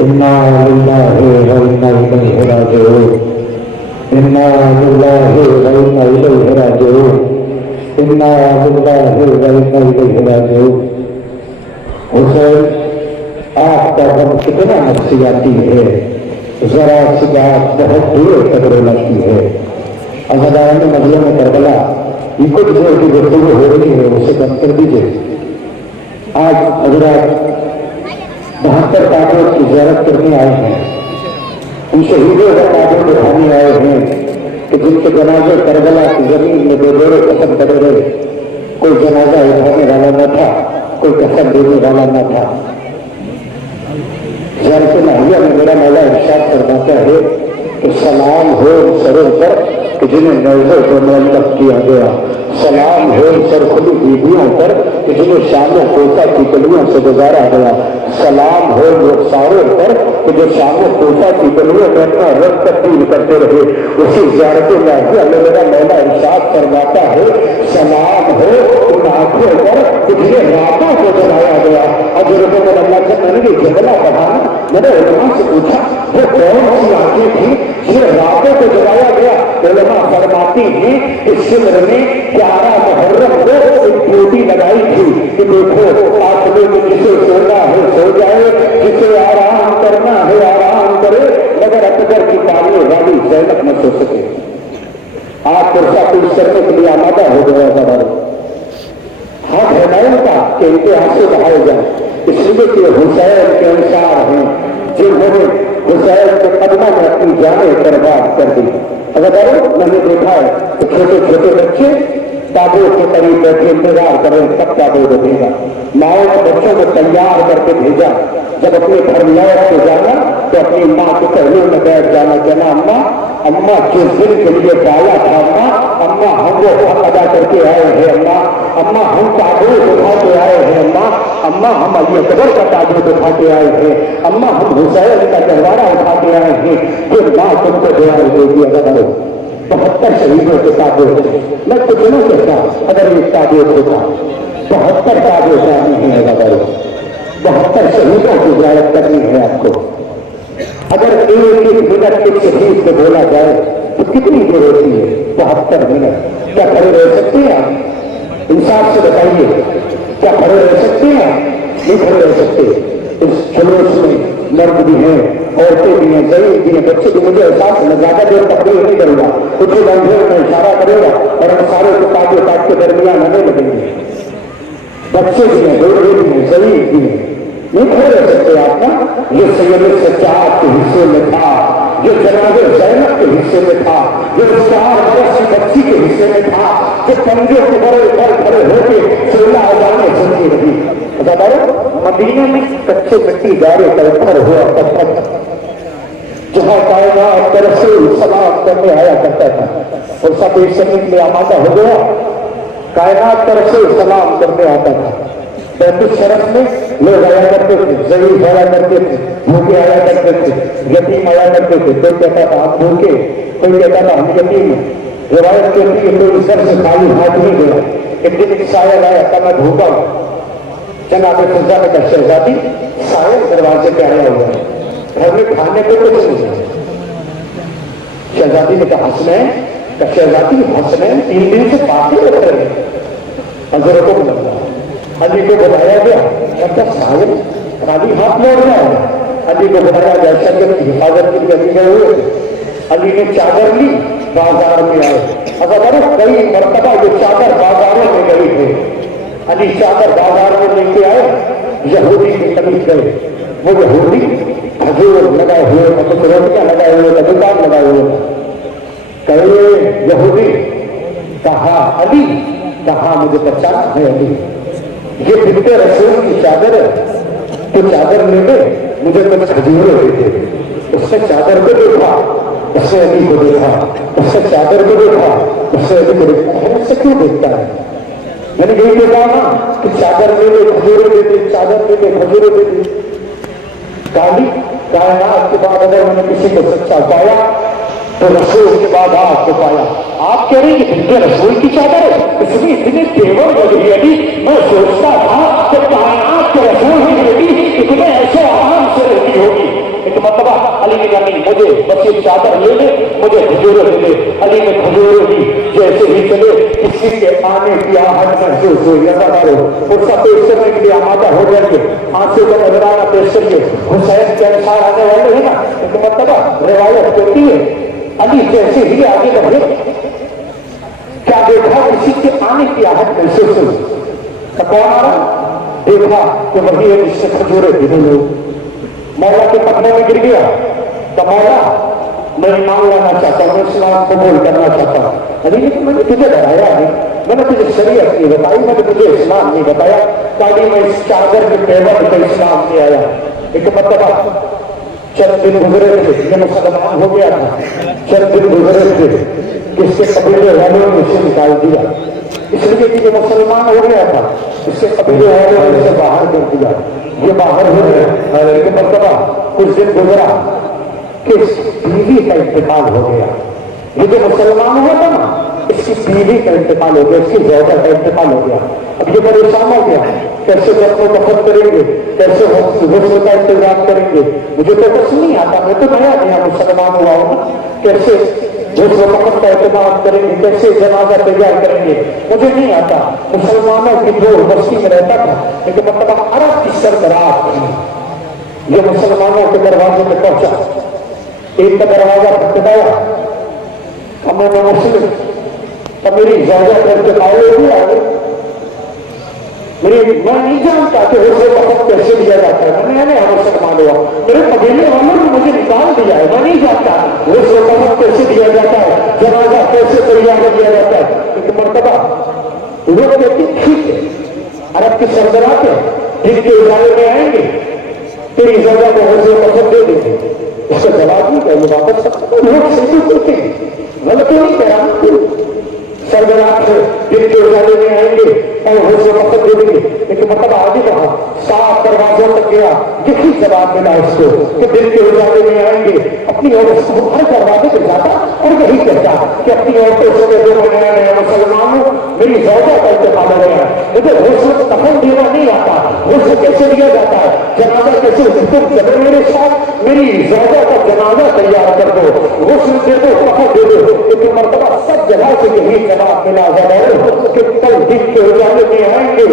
انا للہ و انا الیہ راجعون انا للہ و انا الیہ راجعون انا للہ و انا الیہ راجعون۔ حسین آپ کا غم کتنا نفسیاتی ہے، ذرا سی بات بہت دور تک رونقی ہے۔ عزاداران مظلوم کربلا یہ کچھ دیر کی گفتگو ہو رہی ہے، اسے بند کر دیجیے۔ آج حضرات 72 تابوت کی زیارت کرنے آئے ہیں، ان شہیدوں کا تابوت اٹھانے آئے ہیں کہ جن کے جنازے کربلا کی زمین میں بے دور قسم کرے رہے۔ کوئی جنازہ اٹھانے والا نہ تھا، کوئی قسم دینے والا نہ تھا۔ زیارت ناحیہ میں میرا مولا ارشاد فرماتا ہے کہ سلام ہو سروں پر کہ جنہیں نظر کو معلق کیا گیا، سلام ہو سر کھلی بیویوں پر کہ جنہیں شام و کوفہ کی گلیوں سے گزارا گیا، سلام ہو رخساروں پر کہ جو شام و کوفہ کی گلیوں میں اپنا رنگ تبدیل کرتے رہے۔ اسی زیارت ناحیہ میں میرا مولا ارشاد فرماتا ہے سلام ہو ان آنکھوں پر کہ جنہیں راتوں کو جلایا گیا۔ اب رب اللہ سے میں نے یہ جملہ پڑھا، میں نے علماء سے پوچھا وہ کون سی آنکھیں تھیں جنہیں راتوں کو جلایا گیا؟ علماء فرماتی ہیں کہ سمر میں 11 محرم کو ایک ڈیوٹی لگائی تھی کہ دیکھو آج میں جسے سونا ہے سو جائے، جسے آرام کرنا ہے آرام کرے، مگر اکبر کی تعلیم والی زینب نہ سو سکے۔ آپ کرسا پوچھ کرنے کے لیے آمادہ ہو گیا تھا، ہاتھ حنین کا کہ ان کے آنسو بہائے جائیں، اس لیے کہ حسین کے انصار ہیں جنہوں نے حسین کے قدموں میں اپنی جانیں برباد کر دی۔ اگر میں نے دیکھا ہے کہ چھوٹے چھوٹے بچے تابوت کے قریب بیٹھے انتظار کریں کب تابوت اٹھے گا۔ ماؤں نے بچوں کو تیار کر کے بھیجا، جب اپنے گھر لوٹ کے جانا تو اپنی ماں کے پہلو میں بیٹھ جانا، کہنا اماں اماں جس دن کے لیے ڈالا تھا اماں ہم وہ حق ادا کر کے آئے ہیں، اماں ہم تابوت اٹھا کے آئے ہیں، اماں ہم علی اکبر کا تابوت اٹھا کے آئے ہیں، اماں ہم حسین کا تہوارہ اٹھا کے آئے ہیں۔ پھر ماں تم کو دعا دے گی۔ اگر 72 شہیدوں کے تابوت، میں کچھ نہیں کہتا اگر یہ تابوت ہوتا 72 تابوت نہیں ہے، اگر 72 شہیدوں کی زیارت کرنی ہے آپ کو۔ اگر ایک منٹ کے شہید سے بولا جائے تو کتنی دیر ہوتی ہے؟ 72 منٹ۔ کیا کھڑے رہ سکتے ہیں آپ؟ انصاف سے بتائیے، کیا کھڑے رہ سکتے ہیں آپ؟ نہیں کھڑے رہ سکتے۔ اس جلوس میں مرد بھی ہیں، عورتیں بھی ہیں، ضعیف بھی ہیں، بچے بھی۔ مجھے احساس میں زیادہ دیر تقریر نہیں کروں گا، کچھ لمحے میں اشارہ کرے گا اور ہم سارے کتابیں کاٹ کے درمیان ہمیں لگیں گے۔ بچے بھی ہیں، بوڑھے بھی ہیں، ضعیف بھی ہیں، نہیں کھڑے رہ سکتے آپ نا۔ یہ سید سجاد کے حصے میں تھا، یہ جناب زینب کے حصے میں تھا، یہ 4 برس کی بچی کے حصے میں تھا، جو کندھے کے بڑے کھڑے ہو کے 16 اذانیں سنتی رہی۔ مدینہ میں کچے مٹی گارے پتھر ہوا پتھر جہاں کائنات کا رسول سلام کرنے آیا کرتا تھا، اور سب ایک سمجھ میں آمادہ ہو گیا۔ کائنات کا رسول سلام کرنے آتا تھا۔ بیت الشرف میں لوگ آیا کرتے تھے، ضعیف آیا کرتے تھے، بھوکے آیا کرتے تھے، یتیم آیا کرتے تھے۔ کوئی کہتا تھا ہم بھوکے، کوئی کہتا تھا ہم یتیم ہیں۔ روایت کہتی ہے کوئی سر سے خالی ہاتھ نہیں گیا۔ ایک دن ایک سائل آیا تھا، میں بھوکا ہوں۔ جناب فضا نے کہا شہزادی سائل دروازے پہ آیا ہوا ہے، گھر میں کھانے کو کچھ نہیں ہے۔ شہزادی نے کہا حسنین، کہا شہزادی حسنین 3 دن سے باقی رکھ رہے ہیں۔ حضرت کو لگا علی کو بلایا گیا، کہتا سائل خالی ہاتھ لوٹ رہا ہے۔ علی کو بلایا گیا، شریعت کی حفاظت کے لیے علی گئے ہوئے۔ علی نے چادر لی، بازار میں آئے۔ اگر کئی مرتبہ یہ چادر بازاروں میں گئی تھی، علی چادر بازار میں لے کے آئے، یہودی کے قریب گئے۔ وہ یہودی کھجور لگائے ہوئے تھے، کچھ روٹیاں لگائے ہوئے تھے، دکان لگائے ہوئے تھے۔ کہے یہودی، کہا علی، کہا مجھے پہچانا ہے علی، یہ بنت رسول کی چادر ہے، تو چادر لے گئے، مجھے کچھ کھجوریں دے دے۔ اس نے چادر کو دیکھا، اس نے علی کو دیکھا، اس نے چادر کو دیکھا، اس نے علی کو دیکھا۔ اس سے کیوں دیکھتا ہے؟ میں نے یہی دیکھا نا کہ چادر دے دے کھجورے دے دے، چادر دے دے کھجورے دے دے۔ کالی کائنات کے بعد اگر میں نے کسی کو سچا پایا تو رسول کے بعد آپ کو پایا۔ آپ کہہ رہے ہیں کہ بنت رسول کی چادر ہے، اس میں اتنے تیور لگی علی، میں سوچتا تھا کہ کائنات کے رسول کی بیٹی اتنے ایسے آرام سے رہتی ہوگی۔ گا نہیں، مجھے بس یہ چادر لے لے، مجھے کھجورے دے دے۔ علی نے کھجورے دی، جیسے ہی چلے کسی کے آنے کی آہٹ محسوس ہوئی، اللہ کرو اس کا پیش کرنے کے لیے آمادہ ہو جائیں گے، آنسو کا نظرانہ پیش کریے۔ حسین کے انصار آنے والے ہیں نا، ایک مرتبہ روایت ہوتی ہے علی جیسے ہی آگے بڑھے کیا دیکھا کسی کے آنے کی آہٹ محسوس ہوئی، تو کون آ رہا؟ دیکھا کہ وہی ہے جس سے کھجورے بھی نہیں ہوئی۔ مولا کے پکڑے میں گر گیا تو مولا میں ایمان لانا چاہتا ہوں، میں اسلام قبول کرنا چاہتا ہوں۔ ابھی لیکن میں نے تجھے بتایا نہیں، میں نے تجھے شریعت نہیں بتائی، میں نے تجھے اسلام نہیں بتایا، تاکہ میں اس چادر کے پیور پہ اسلام سے آیا۔ ایک مرتبہ چند دن گزرے تھے، یہ مسلمان ہو گیا تھا، چند دن گزرے تھے کہ اس کے قبیلے والوں نے اسے نکال دیا، اس لیے کہ یہ مسلمان ہو گیا تھا، اس کے قبیلے والوں نے اسے باہر کر دیا، یہ باہر ہو گیا۔ ایک مرتبہ کچھ دن گزرا کہ اس بیوی کا انتقال ہو گیا، یہ جو مسلمان ہوا تھا نا اس کی بیوی کا انتقال ہو گیا، اس کی زوجہ کا انتقال ہو گیا۔ اب یہ پریشان ہو گیا، کیسے دفن و کفن کریں گے، کیسے غسل کا انتظام کریں گے، مجھے تو کچھ نہیں آتا، میں تو نیا نیا مسلمان ہوا ہوں نا، کیسے غسل و کفن کا اہتمام کریں گے، کیسے جنازہ تیار کریں گے، مجھے نہیں آتا۔ مسلمانوں کی دور بستی میں رہتا تھا، لیکن مطلب عرب کی سربراہ تھی، یہ مسلمانوں کے دروازے میں پہنچا، ایک کا دروازہ کھٹکھٹایا، میں مسلم تو میری زوجہ کا انتقال ہو گیا، میں نہیں جانتا کہ غسل وقت کیسے دیا جاتا ہے، میں نے مسلمان ہوا، میرے قبیلے والوں نے مجھے نکال دیا ہے، میں نہیں جانتا غسل وقت کیسے دیا جاتا ہے، جنازہ کیسے تیار کیا جاتا ہے۔ ایک مرتبہ لوگ کہتے ہیں ٹھیک ہے عرب کی سربراہ کے جن کے اجارے میں آئیں گے تیری زوجہ کو غسل وقت دے دیں گے، اس کا جواب نہیں کہ واپس لوگ سیدھے کرتے ہیں، غلط نہیں کہہ رہا، سربراہ سے جن کے اجارے میں آئیں گے اور غسل وقت دے دیں گے۔ لیکن مطلب آگے بڑھا، 7 دروازوں تک گیا، یہی جواب ملا اس کو کہ دن کے اجارے میں آئیں گے، اپنی عورت کو ہر دروازے پہ جاتا اور یہی کہتا کہ اپنی عورتوں سے میں دونوں نیا مسلمان ہوں، میری زوجہ کا انتقال ہو گیا، مجھے غسل کفن دینا نہیں آتا، غسل کیسے دیا جاتا ہے، جنازہ کیسے، تم چلو میرے ساتھ، میری زوجہ کا جنازہ تیار کر دو، غسل دے دو، کفن دے دو۔ ایک مرتبہ سب جگہ سے یہی جواب ملا کہ کل دن کے اجالے میں آئیں گے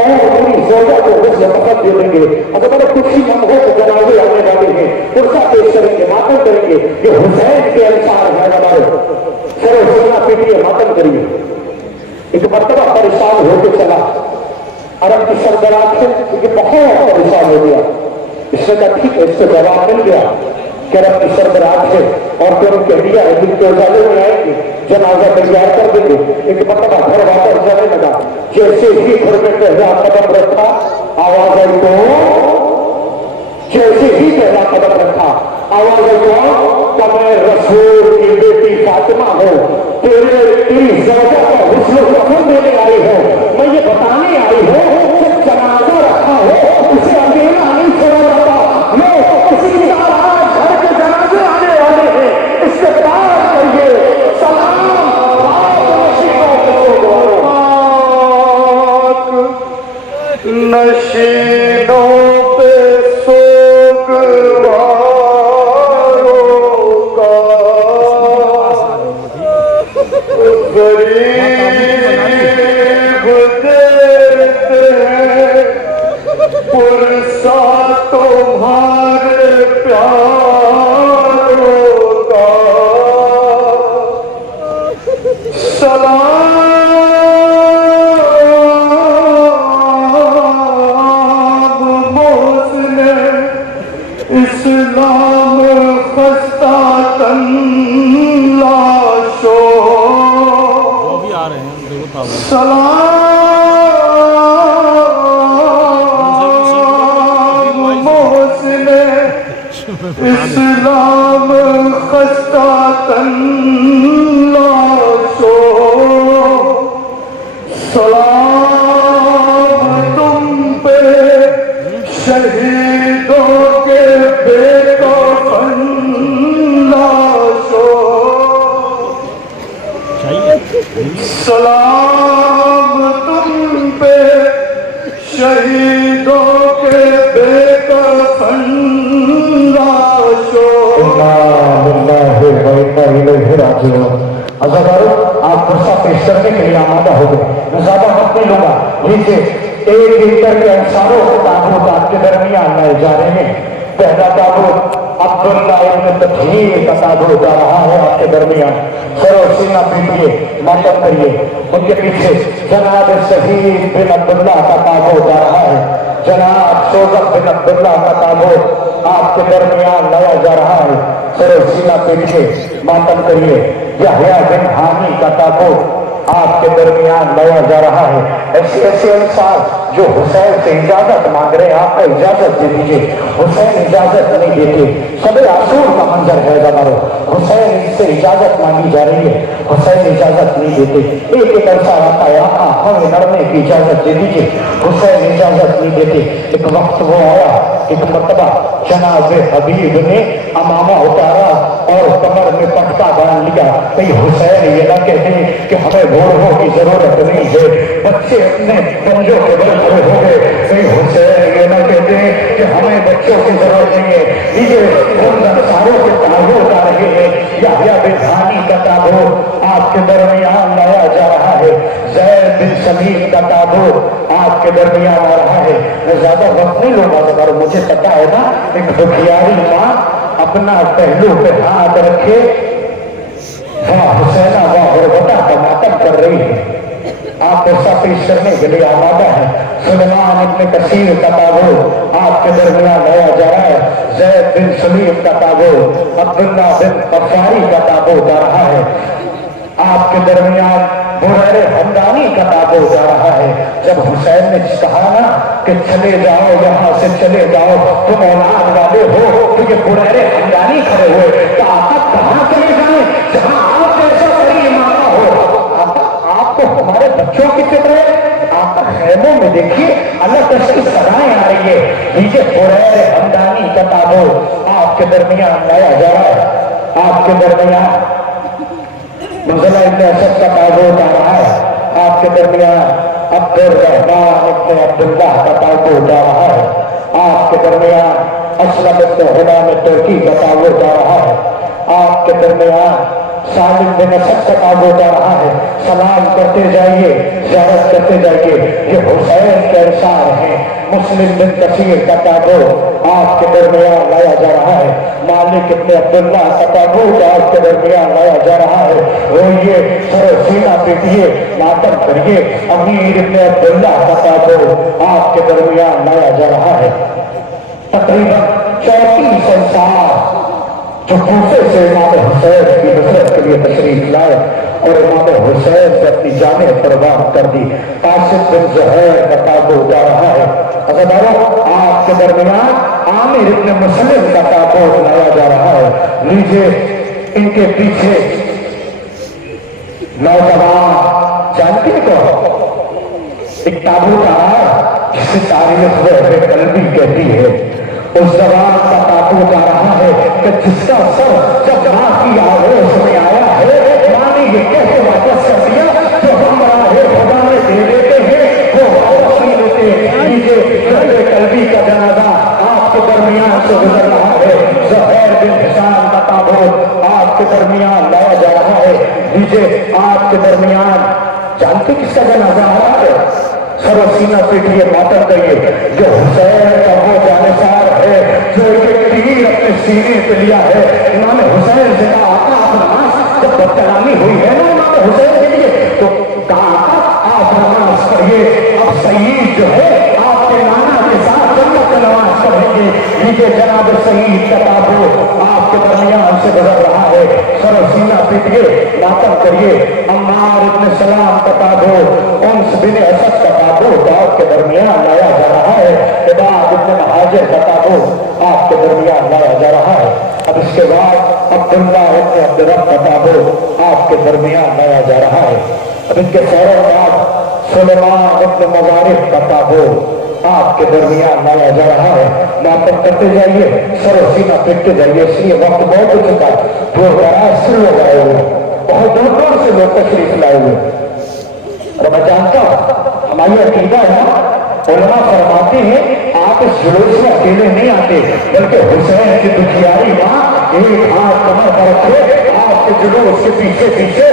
اور میری زوجہ کو غسل کفن دے دیں گے۔ اگر بڑے کچھ ہی لمحوں کے جنازے آنے والے ہیں، پرسہ پیش کریں گے، ماتم کریں گے، یہ حسین کے انصار ہے ہمارے، سر سنا پیٹیے، ماتم کریے۔ ایک مرتبہ پریشان ہو کے چلا عرب کی سربراہ سے، کیونکہ بہت پریشان ہو گیا، اس نے کہا ٹھیک ہے، اس کو جواب مل گیا کہ عرب کی سربراہ سے اور پھر ان کہہ دیا ہے جن کے اجالے میں آئیں گے جنازہ تیار کر دیں گے۔ ایک مرتبہ گھر واپس جانے لگا، جیسے ہی گھر میں پہلا قدم رکھا آواز آئی تو، جیسے ہی پہلا قدم رکھا آواز آئی تو میں رسول کی بیٹی فاطمہ ہوں، تیری زوجہ کا غسل و کفن دینے آئی ہوں، میں یہ بتانے آئی ہوں کہ جنازہ رکھا ہو اسے اکیلا نہیں چھوڑا جاتا، میں اسی کے ساتھ آج گھر کے جنازے آنے والے ہیں، استقبال کریے، سلام نشینوں پہ سوگواروں کا غریب دیتے ہیں پرسا تمہارے پیاروں کا، سلام اسلام خستہ تن لاشو، سلام محسن اسلام خستہ تن لاشو، سلام تم پہ شہیدوں کے بے کفن لاشو، سلام تم پہ شہیدوں کے بے کفن لاشو، राजिऊन। अज़ादारों, आप पुरसा पेश करने के लिए आमादा हो गए। मैं ज़्यादा वक्त नहीं लूंगा। लीजिए, एक एक करके अंसारों के ताबूत आपके दरमियान लाए जा रहे हैं। पहला ताबूत अब्दुल्ला इब्न तबहीर का ताबूत आ रहा है आपके दरमियान। सरो सीना पीटिए, मातम करिए। उनके पीछे जनाब शहीद बिन अब्दुल्ला का ताबूत आ रहा है। जनाब शोजब बिन अब्दुल्ला का ताबूत आपके दरमियान लाया जा रहा है। सरो सीना पीटिए, मातम करिए। यहया बिन हानी का ताबूत आपके दरमियान लाया जा रहा है। ऐसे ऐसे इंसान जो हुसैन से इजाजत मांग रहे हैं, आपको इजाजत दे दीजिए। हुसैन इजाजत नहीं देते, सबे आसूर का मंजर है हमारो। हुसैन से इजाजत मांगी जा रही है, हुसैन इजाजत नहीं देते। एक एक इंसान आता है, आका हमें लड़ने की इजाजत दे दीजिए। हुसैन इजाजत नहीं देते। एक वक्त वो आया, एक मरतबा जनाब हबीब ने अमामा उतारा और कमर में पटका बांध लिया। कहीं हुसैन ये ना कहते कि हमें घोड़ों की जरूरत नहीं है, बच्चे अपने पंजों के बल खड़े हो गए। कहीं हुसैन ये ना कहते कि हमें बच्चों की जरूरत नहीं है। ये उन अंसारों के ताबूत आ रहे हैं। यहया बिन हानी का ताबूत आपके दरमियान लाया जा रहा है। ज़ैद बिन सलीम का ताबूत आपके दरमियान आ रहा है। मैं ज्यादा वक्त नहीं लूंगा, अगर मुझे पता है ना, एक दुखियारी माँ अपना पहलू पे हाथ रखे, वाह हुसैना वाह गुरबता का मातम कर रही है। आप ऐसा पेश करने के लिए आमादा है। सुलेमान इब्न कसीर का ताबूत आपके दरमियान लाया जा रहा है। ज़ैद बिन सलीम का ताबूत, अब्दुल्ला बिन गफ्फारी का ताबूत आ रहा है आपके दरमियान। बुरैरे हमदानी का ताबूत आ रहा है। जब हुसैन ने कहा ना कि चले जाओ, यहाँ से चले जाओ, तुम औलाद वाले हो, तो ये बुरैरे हमदानी खड़े हुए, तो आप कहाँ चले जाए जहाँ आप जैसा बड़ी माता हो। आपको हमारे बच्चों की फिक्र है। आप खैमों में देखिए अलग की सदाएं आ रही है। नीचे बुरैरे हमदानी का ताबूत आपके दरमियान लाया जा रहा है। आपके दरमियान मज़ला इब्न असद का ताबूत आ रहा है। आपके दरमियान अब्दुर्रहमान इब्न अब्दुल्लाह का ताबूत आ रहा है। आपके दरमियान असलम इब्न हुलाम तुर्की का ताबूत आ रहा है। आपके दरमियान सालिम बिन असद का ताबूत आ रहा है। सलाम करते जाइए, ज़ियारत करते जाइए। ये हुसैन के अंसार हैं। मुस्लिम बिन कसीर का ताबूत आपके दरमियान लाया जा रहा है। मालिक इब्न अब्दुल्ला का ताबूत आपके दरमियान लाया जा रहा है। रोइए, सरो सीना पीटिए, मातम करिए। अमीर इब्न अब्दुल्ला का ताबूत आपके दरमियान लाया जा रहा है। तकरीबन 34 अंसार जो कूफे से इमाम हुसैन की नुसरत के लिए तशरीफ लाए और इमाम हुसैन से अपनी जानें कुर्बान कर दी। कासिम बिन ज़ुहैर का ताबूत आ रहा है। अज़ादारों, आपके दरमियान आमिर इब्न मुस्लिम का ताबूत लाया जा रहा है। लीजिए, इनके पीछे नौजवान जानते को एक ताबूत आ रहा है जिसे तारीख कल्बी कहती है। उस जवान का ताबूत आ रहा है कि जिसका सर जब माँ की आगोश में आया है, माँ ने ये कैसे वापस कर दिया जो हम है खुदा में दे देते हैं वो वापस नहीं देते। लीजिए, कल्बी का जनाजा आपके दरमियान से गुजर रहा है। ज़ुहैर बिन हिशाम का ताबूत आपके दरमियान लाया जा रहा है। लीजिए, आपके दरमियान जानते किसका जनाजा आ रहा है? सरो सीना पीटिए, मातम करिए। जो हुसैन का वो जानिसार है जो एक तीर अपने सीने पे लिया है। इमाम हुसैन से कहा, आका आप नमाज जब बदकलामी हुई है ना इमाम हुसैन के लिए, तो कहा आका आप नमाज पढ़िए। अब सईद जो है आपके नाना के साथ जन्नत में नमाज पढ़ेंगे। लीजिए, जनाब सईद का ताबूत आपके दरमियान से गुजर रहा है। सरो सीना पीटिए, मातम करिए। अम्मार इब्न सलाम का ताबूत, उन्स बिन असद का ताबूत आपके दरमियान लाया जा रहा है। इबाद इब्न महाजिर का ताबूत आपके दरमियान लाया जा रहा है। अब इसके बाद अब्दुल्ला इब्न अब्दुल्लाह का ताबूत आपके दरमियान लाया जा रहा है। अब इनके फौरन बाद सुलेमान इब्न मुबारक का ताबूत आपके दरमियान लाया जा रहा है। मातम करते जाइए, सरो सीना पीटते जाइए। इसलिए वक्त बहुत हो चुका है। दूर लोग आए हुए, बहुत दूर दूर से लोग तशरीफ लाए हुए। और मैं जानता हूँ हमारी अकीदा है ना, उलमा फरमाते हैं आप इस जुलूस में अकेले नहीं आते, बल्कि हुसैन की दुखियारी माँ एक हाथ कमर पर रखे, आप के जुलूस के पीछे पीछे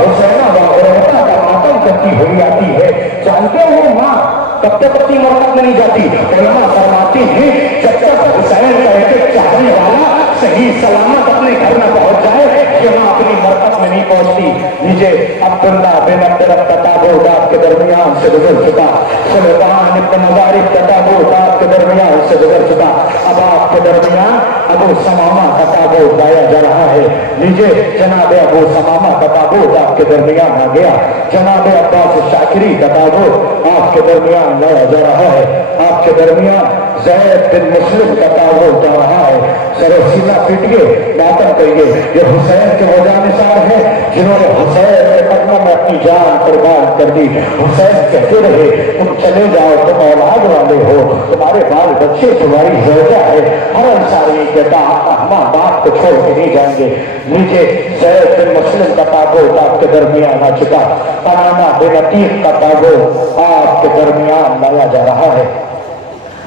हुसैना का मातम करती हुई आती है। जानते हो माँ कब तक अपनी मरकत में नहीं जाती? उलमा फरमाते हैं जब तक हुसैन का एक चाहने वाला सही सलामत अपने घर में पहुंच जाए कि माँ अपनी मरकत में नहीं पहुंचती। नीचे अब्दुल्ला बिन अब्दुल्लाह तताबोदात के दरमियान से गुजर चुका, सुल्तान इब्न मजारिब तताबोदात के दरमियान से गुजर चुका। अब आपके दरमियान अबू समामा तताबोद लाया जा रहा है। नीचे जनाब अबू समामा तताबोद आपके दरमियान आ गया। जनाब अब्बास शाकिरी तताबोद आपके दरमियान लाया जा रहा है। आपके दरमियान ज़ैद बिन मुस्लिम तताबोद जा रहा है। सर सीना पीटिए, मातम करिए। ये हुसैन के वजानिसार है जिन्होंने हुसैन के कदमों में अपनी जान कुर्बान कर दी। हुसैन कहते रहे तुम चले जाओ, तुम औलाद वाले हो, तुम्हारे बाल बच्चे तुम्हारी ज़ौजा है। हर अंसारी कहता माँ बाप को छोड़ के नहीं जाएंगे। नीचे ज़ैद बिन मुस्लिम का ताबूत आपके दरमियान आ चुका। पनामा बिन अतीक का ताबूत आपके दरमियान लाया जा रहा है।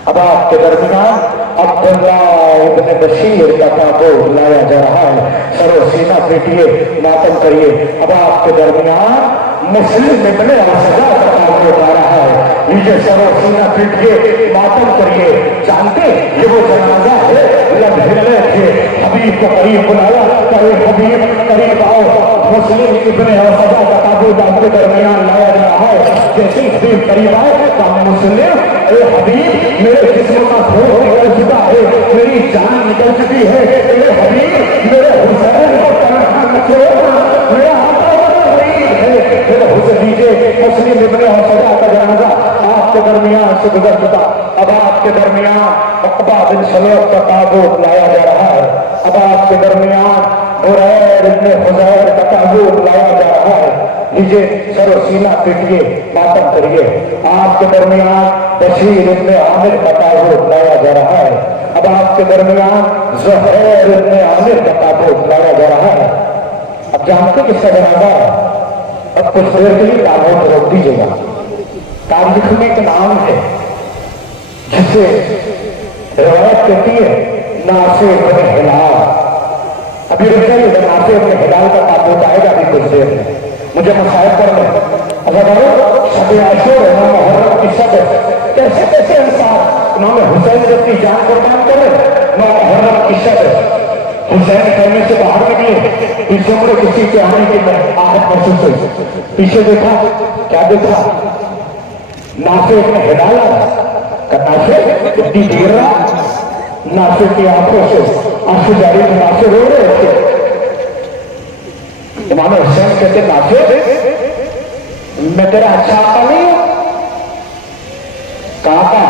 अब आपके दरमियान अब्दुल्ला इब्न बशीर का ताबूत लाया जा रहा है। सरो सीना पीटिए, मातम करिए। अब आपके दरमियान मुस्लिम इब्न असदा का ताबूत आ रहा है। नीचे सरो सीना पीटिए, मातम करिए। जानते ये वो जनाजा है, लब हिले थे, हबीब को करीब बुलाया, कहे हबीब करीब आओ। मुस्लिम इब्न असदा का ताबूत आपके दरमियान लाया जा रहा है। जैसे हबीब करीब आए तो मुस्लिम ए हबीब मेरे जिस्म का खून निकल चुका है, मेरी जान निकल चुकी है, मेरे हबीब मेरे हुसैन को तनहा न छोड़ना, मेरा मुस्लिम इब्न असदा का जनाजा आपके दरमियान से गुजर चुका। अब आपके दरमियान उक़बा बिन सलोत का ताबूत लाया जा रहा है। अब आपके दरमियान बुरैर इब्न हुज़ैर का ताबूत लाया जा रहा है। नीचे सरो सीना पीटिए, मातम करिए। आपके दरमियान बशीर इब्न आमिर का ताबूत लाया जा रहा है। अब आपके दरमियान ज़ुहैर इब्न आमिर का ताबूत लाया जा रहा है। अब जानते किसका जनाजा है? अब कुछ देर के लिए ताबूत रोक दीजिएगा। तारीख में एक नाम है जिसे रिवायत कहती है नाफे इब्न हिलाल। अभी रुक जाइए, नाफे इब्न हिलाल का ताबूत आएगा अभी कुछ देर में। मुझे मसाइब कर लें। शब आशूर इमाम मुहर्रम की शब, कैसे कैसे इंसान इमाम हुसैन ने अपनी जान कुर्बान करे। इमाम मुहर्रम की शब, हुसैन कहने से बाहर निकले, पीछे मुड़े किसी के आने की आहट महसूस हुई। पीछे देखा, क्या देखा? नाफे इब्न हिलाल का। नाफे इतनी देर रहा, नाफे की आंखों से आंसू जारी, नाफे रो रहे थे। इमाम हुसैन कहते नाफे मैं तेरा अच्छा आका नहीं हूं? काका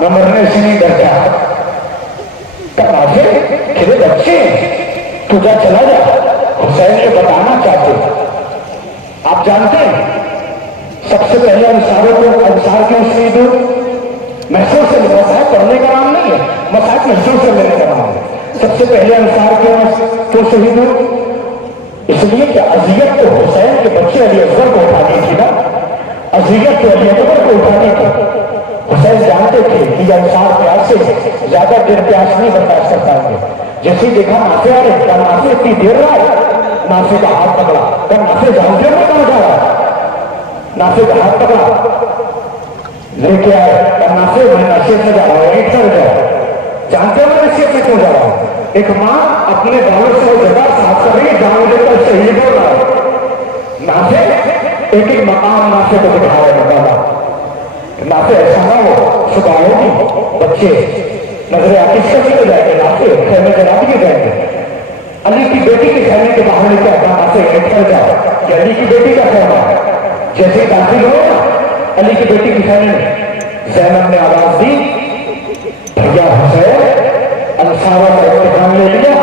मैं मरने से नहीं डरता। नाफे तेरे बच्चे तू जा, चला जा। हुसैन ये बताना चाहते, आप जानते हैं सबसे पहले अंसारों को, अंसार क्यों शहीद हो? महसूस से मसाइब पढ़ने का नाम नहीं है, मसाइब महसूस से लेने का नाम है। सबसे पहले अंसार क्यों शहीद हो? इसलिए कि अजियत तो हुसैन के बच्चे अली असगर को उठानी थी ना, अजियत तो अली अकबर को उठानी थी। हुसैन जानते थे कि अंसार प्यास से ज्यादा देर प्यास नहीं बर्दाश्त कर पाएंगे। जैसे देखा नाफे आ रहे, क्या नाफे इतनी देर रहा है? नाफे का हाथ पकड़ा, क्या नाफे जानते में कहा जा रहा है? नाफे का हाथ पकड़ा, लेके आए, क्या नाफे मैं नशे में जा रहा हूँ, एक कर जाए। जानते हो मैं नशे में क्यों जा रहा हूँ? एक माँ अपने बालों से वो जगह साफ कर रही है जहां लेकर शहीद हो रहा है। नाफे एक एक मकाम नाफे को दिखा रहे हैं। बाबा नाफे ऐसा ना हो, सुबह होगी बच्चे नजर आतिश हो जाएंगे, नाफे खेमे जला दिए जाएंगे। अली की बेटी के खेमे के बाहर लेकर आता नाफे निकल जाओ, अली की बेटी का खेमा है। जैसे ही दाखिल हो ना अली की बेटी के खेमे में, ज़ैनब ने आवाज दी, भैया हुसैन अंसारों का इम्तिहान ले लिया।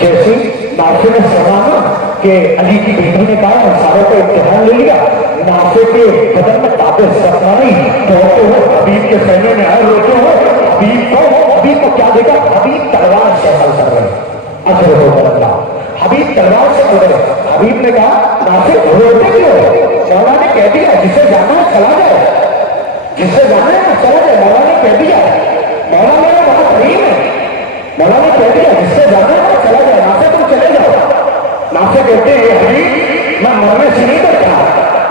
जैसे नाफे ने समाना कि अली की बेटी ने कहा अंसारों का इम्तिहान ले लिया, नाफे के बदन में ताबे सकना नहीं, दौड़ते हुए हबीब के खेमे में आए, रोते हुए हबीब को क्या देखा? हबीब तलवार से हमल कर रहे हैं। अजर हो बदला, हबीब तलवार से उड़े। हबीब ने कहा नाफे रोते क्यों? मौला ने कह दिया जिसे जाना है चला जाए, जिसे जाना है चला जाए। मौला ने कह दिया, मौला मेरा बहुत करीब है। मौला ने कह दिया जिससे जाना है चला जाए, नाफे तुम चले जाओ। नासे कहते हैं हबीब मैं मरने से नहीं डरता,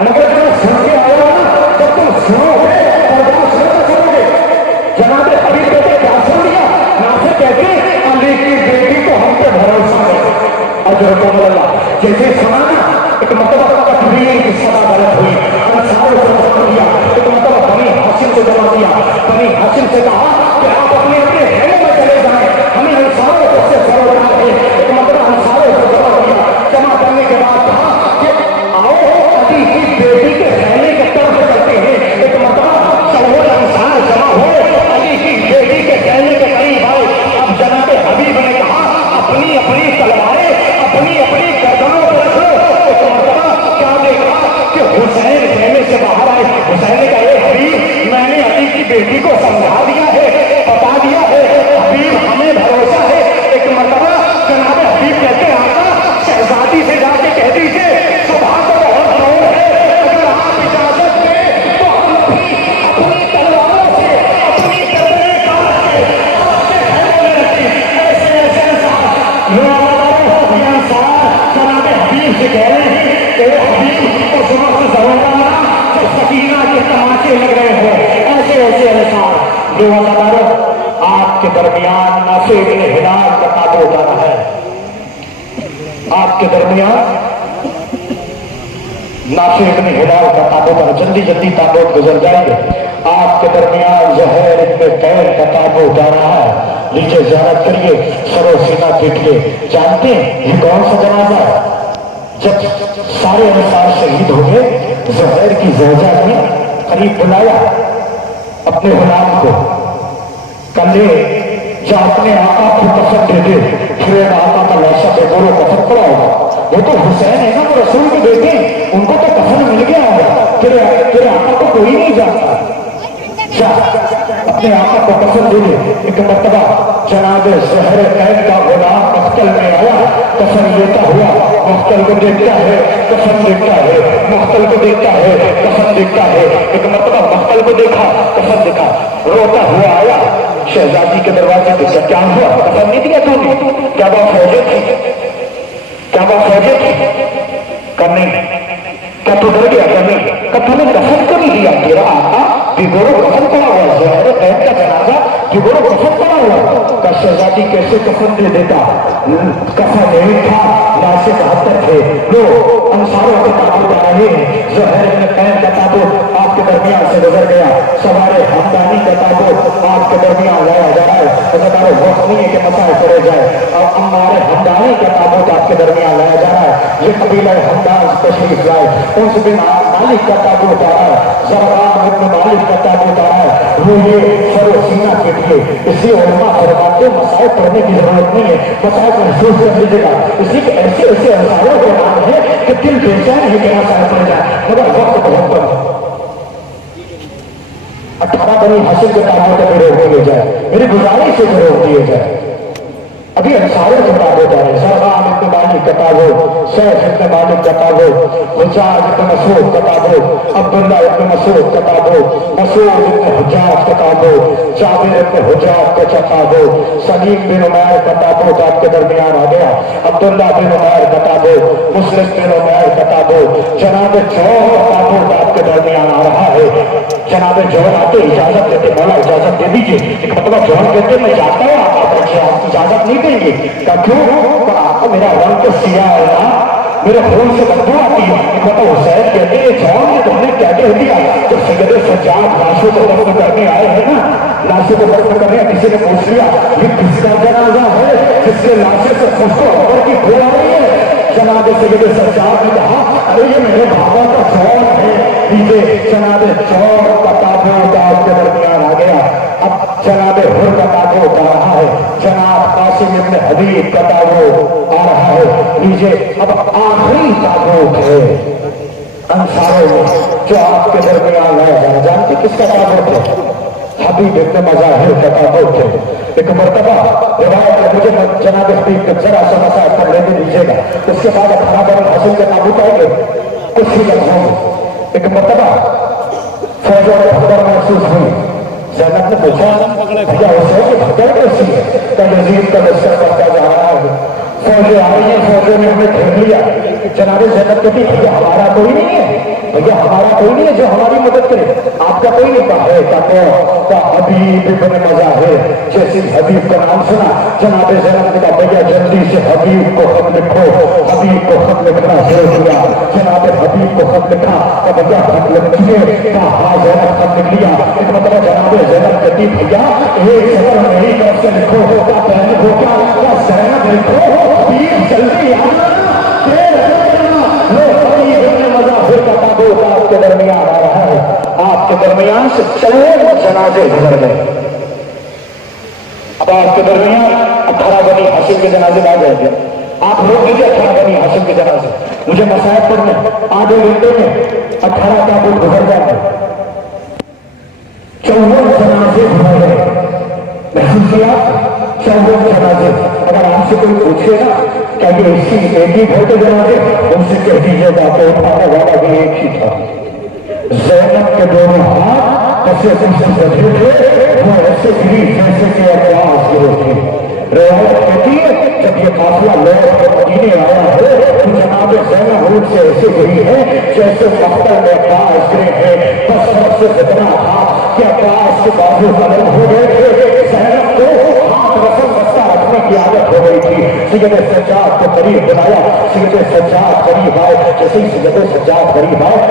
मगर जब मैं सुन के आया हूं ना, जब तुम सुनोगे बर्दाश्त नहीं कर सकोगे। जनाब हबीब कहते क्या सुन लिया? नासे कहते अली की बेटी को हम पे भरोसा है। अजर जैसे सुना ना, एक मतलब तकबीर की सदा गलत हुई, अंसार को जमा किया, एक मतलब बनी हासिम को जमा किया, बनी हासिम से कहा कि आप अपने अपने हेले में चले जाएं, हमें अंसारों को से जरूरत है। एक मतलब अंसारों को जमा किया, जमा करने के बाद कहा कि आओ अली की बेटी के हेले के तरफ चलते हैं। एक मतलब चलो अंसार जमा हो अली की बेटी के हेले के करीब आए। अब जनाब हबीब ने कहा अपनी अपनी तलवारें अपनी अपनी गर्दनों पर रखो। एक मरतबा क्या देखा कि हुसैन खेमे से बाहर आए। हुसैन ने कहा हबीब मैंने अली की बेटी को समझा दिया है, बता दिया है, हबीब हमें भरोसा है। एक मरतबा जनाब हबीब कहते आका शहजादी से जाके कह दीजिए सुबह को बहुत दूर है, अगर आप इजाजत दें तो हम भी अपनी तलवारों से अपनी गर्दनें काट के आपके खेमे में रखें। ऐसे ऐसे जनाब हबीब से कह रहे हैं कि हबीब उस वक्त जरूर जब सकीना के तमाचे लग रहे हो। ऐसे ऐसे इंसान जो आपके दरमियान नासिर इब्न हिलाल का ताबो उतारा है, आपके दरमियान नासिर इब्न हिलाल का ताबो उतारा, जल्दी जल्दी ताबो गुजर जाएंगे। आपके दरमियान ज़ुहैर इब्न कैर का ताबो उतारा है। नीचे ज़ियारत करिए, सरो सीना पीटिए। जानते हैं ये कौन सा जनाजा है? जब सारे अंसार शहीद हो गए, ज़ुहैर की ज़ौजा ने करीब बुलाया अपने गुलाम को, कले जो अपने आका को कफन दे दे, फिर आका का लाशा पे गोरो कफन पड़ा होगा। वो तो हुसैन है ना, वो रसूल के बेटे, उनको तो कफन मिल गया होगा, तेरे आका को कोई नहीं जानता। अपने आका को कफन दे दे। एक मरतबा जनाब ज़ुहैर कैर का गुलाम मख्तल में आया, कफन लेता हुआ मख्तल को देखता है, कफन देखता है, मख्तल को देखता है, कफन देखता है। एक मरतबा मख्तल को देखा, कफन देखा, रोता हुआ आया शहजादी के दरवाजे पे। क्या हुआ? कफन नहीं दिया तूने? क्या बात फौजे थी? क्या बात फौजे थी? करने क्या तू डर गया? करने कब तूने कफन क्यों नहीं दिया? तेरा आका भिगोरो कफन पड़ा हुआ, ज़ुहैर कैर का जनाजा भिगोरो कफन पड़ा हुआ। का शहजादी कैसे कफन दे देता? कफन नहीं था, लाशें 72 थे। लो अंसारों के ताबूत आ रहे हैं, ज़ुहैर इब्न कैर का ताबूत आपके दरमियान से गुजर गया, सवारे हमदानी का ताबूत आपके दरमियान लाया जा रहा है। हमारे वक्त नहीं है कि मसाए करे जाए, और हमारे हमदानी का ताबूत आपके दरमियान लाया जा रहा है। ये कबीला हमदान तशरीफ लाए, उनसे भी मालिक का ताबूत आ रहा है, ज़रगान इब्न मालिक का ताबूत आ रहा है। वो ये सरो सीना के लिए इसी उलमा फरमाते मसाए पढ़ने की जरूरत नहीं है, मसाए को महसूस कर लीजिएगा। इसी के ऐसे ऐसे अंसारों के नाम है कि दिल बेचैन है कि मसाए पढ़ जाए, मगर वक्त बहुत कम है। 18 बनी हासिल के ताबूत में रोक दिए जाए, मेरी गुजारिश से रोक दिए जाए। अभी अंसारों के ताबूत आ रहे हैं, ज़रगान इब्न मालिक का ताबूत, सैफ इब्न मालिक का ताबूत, हुज्जाज इब्न मसूद का ताबूत, अब्दुल्ला इब्न मसूद का ताबूत, मसूद इब्न हुज्जाज का ताबूत, जाबिर इब्न हुज्जाज का ताबूत, सलीम बिन उमैर का ताबूत आपके दरमियान आ गया, अब्दुल्ला बिन उमैर का ताबूत, मुस्लिम बिन उमैर का ताबूत, जनाब जौहर का ताबूत आपके दरमियान आ रहा है। जनाब जौहर आते इजाजत देते, मौला इजाजत दे दीजिए। एक मतलब जौहर कहते मैं जाता हूँ, आप इजाजत नहीं देंगे? क्यों? आपको मेरा रंग तो सिया है ना, मेरे खून से बदबू आती है। मतलब हुसैन कहते हैं जौहर ने तुमने क्या कह दिया? तो सैयद सज्जाद लाशों को दफन करने आए हैं ना, लाशों को दफन करने किसी ने पूछ लिया ये किसका जनाजा है जिसके लाशे से खुशबू अकबर की खो आ रही है? जनाब सैयद सज्जाद ने कहा अरे ये मेरे बाबा का जौहर है। लीजिए जनाब जौहर का ताबूत आपके दरमियान आ गया। अब जनाब हुर का ताबूत आ रहा है, जनाब कासिम इब्न हबीब का ताबूत आ रहा है। लीजिए अब आखिरी ताबूत है अंसारों में जो आपके दरमियान लाया जा रहा। जानते किसका ताबूत है? हबीब इब्न मज़ाहिर का ताबूत है। एक मरतबा रिवायत है, मुझे जनाब हबीब का जरा सा मसाज कर लेने दीजिएगा, उसके बाद 18 बनी हासिल के ताबूत आएंगे कुछ ही लम्हों में। एक मरतबा फौजों में भगदड़ महसूस हुई। ज़ैनब ने पूछा भैया हुसैन की भगदड़ कैसी है? तो यजीद का लश्कर बढ़ता जा रहा है, फौजें आई हैं, फौजों ने हमें घेर लिया। जनाब ज़ैनब कहती भैया हमारा कोई नहीं है, भैया हमारा कोई नहीं है जो हमारी मदद करे, आपका कोई नहीं। कहा है का हबीब इब्न मज़ाहिर, जैसे हबीब का नाम सुना जनाब ज़ैनब ने कहा भैया जल्दी से हबीब को खत लिखो। हबीब को खत लिखना शुरू किया, जनाब हबीब को खत लिखा तो भैया खत लिखिए। कहा हाँ ज़ैनब खत लिख लिया। एक मतलब जनाब ज़ैनब कहती भैया एक सफर मेरी तरफ से लिखो, क्या पहले हो क्या ज़ैनब लिखो, हबीब जल्दी आना, आपके दरमियान आ रहा है, आपके दरमियान से चले जनाजे गुजर गए। अब आपके दरमियान 18 बनी हाशिम के जनाजे आ जाएंगे, आप लोग लीजिए 18 बनी हाशिम के जनाजे। मुझे मसायब पढ़ने आधे घंटे में 18 ताबूत गुजर जाएंगे, 54 जनाजे गुजर गए। महसूस किया 54 जनाजे। अगर आपसे कोई पूछे ना क्या ये इसी एक ही घर के जनाजे, उनसे कह दीजिएगा तो उठाने वाला भी एक ही था। ज़ैनब के दोनों हाथ ऐसे बजे थे, वो ऐसे गिरी जैसे कि आवाज गिरे थे। रिवायत कहती है जब ये काफिला लौट कर मदीने आया है तो जनाब ज़ैनब ऊँट से ऐसे गिरी है जैसे मख्तर में अब्बास गिरे हैं। बस सबसे इतना था कि अब्बास के बाजू कलम हो गए थे। ज़ैनब को हाथ रस्म बस्ता रखने की आदत हो गई थी। सैयद सज्जाद को करीब बुलाया, सैयद सज्जाद करीब आए। जैसे ही सैयद सज्जाद करीब आए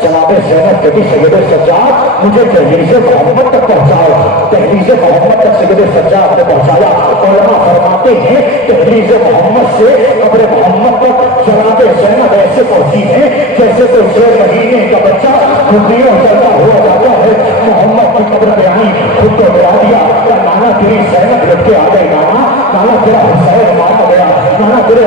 जनाब ज़ैनब कहती सैयद सज्जाद मुझे तहरीज़ मोहम्मद तक पहुंचाओ। तहरीज़ मोहम्मद तक सैयद सज्जाद ने पहुंचाया। उलमा फरमाते हैं तहरीज़ मोहम्मद से कब्र मोहम्मद तक जनाब ज़ैनब ऐसे पहुंची है जैसे कोई 6 महीने का बच्चा खुदियों चलता हुआ जाता है। मोहम्मद की कब्र पे आई, खुद को गिरा दिया। नाना तेरी ज़ैनब लट के आ गई, नाना तेरा हुसैन मारा गया, नाना तेरे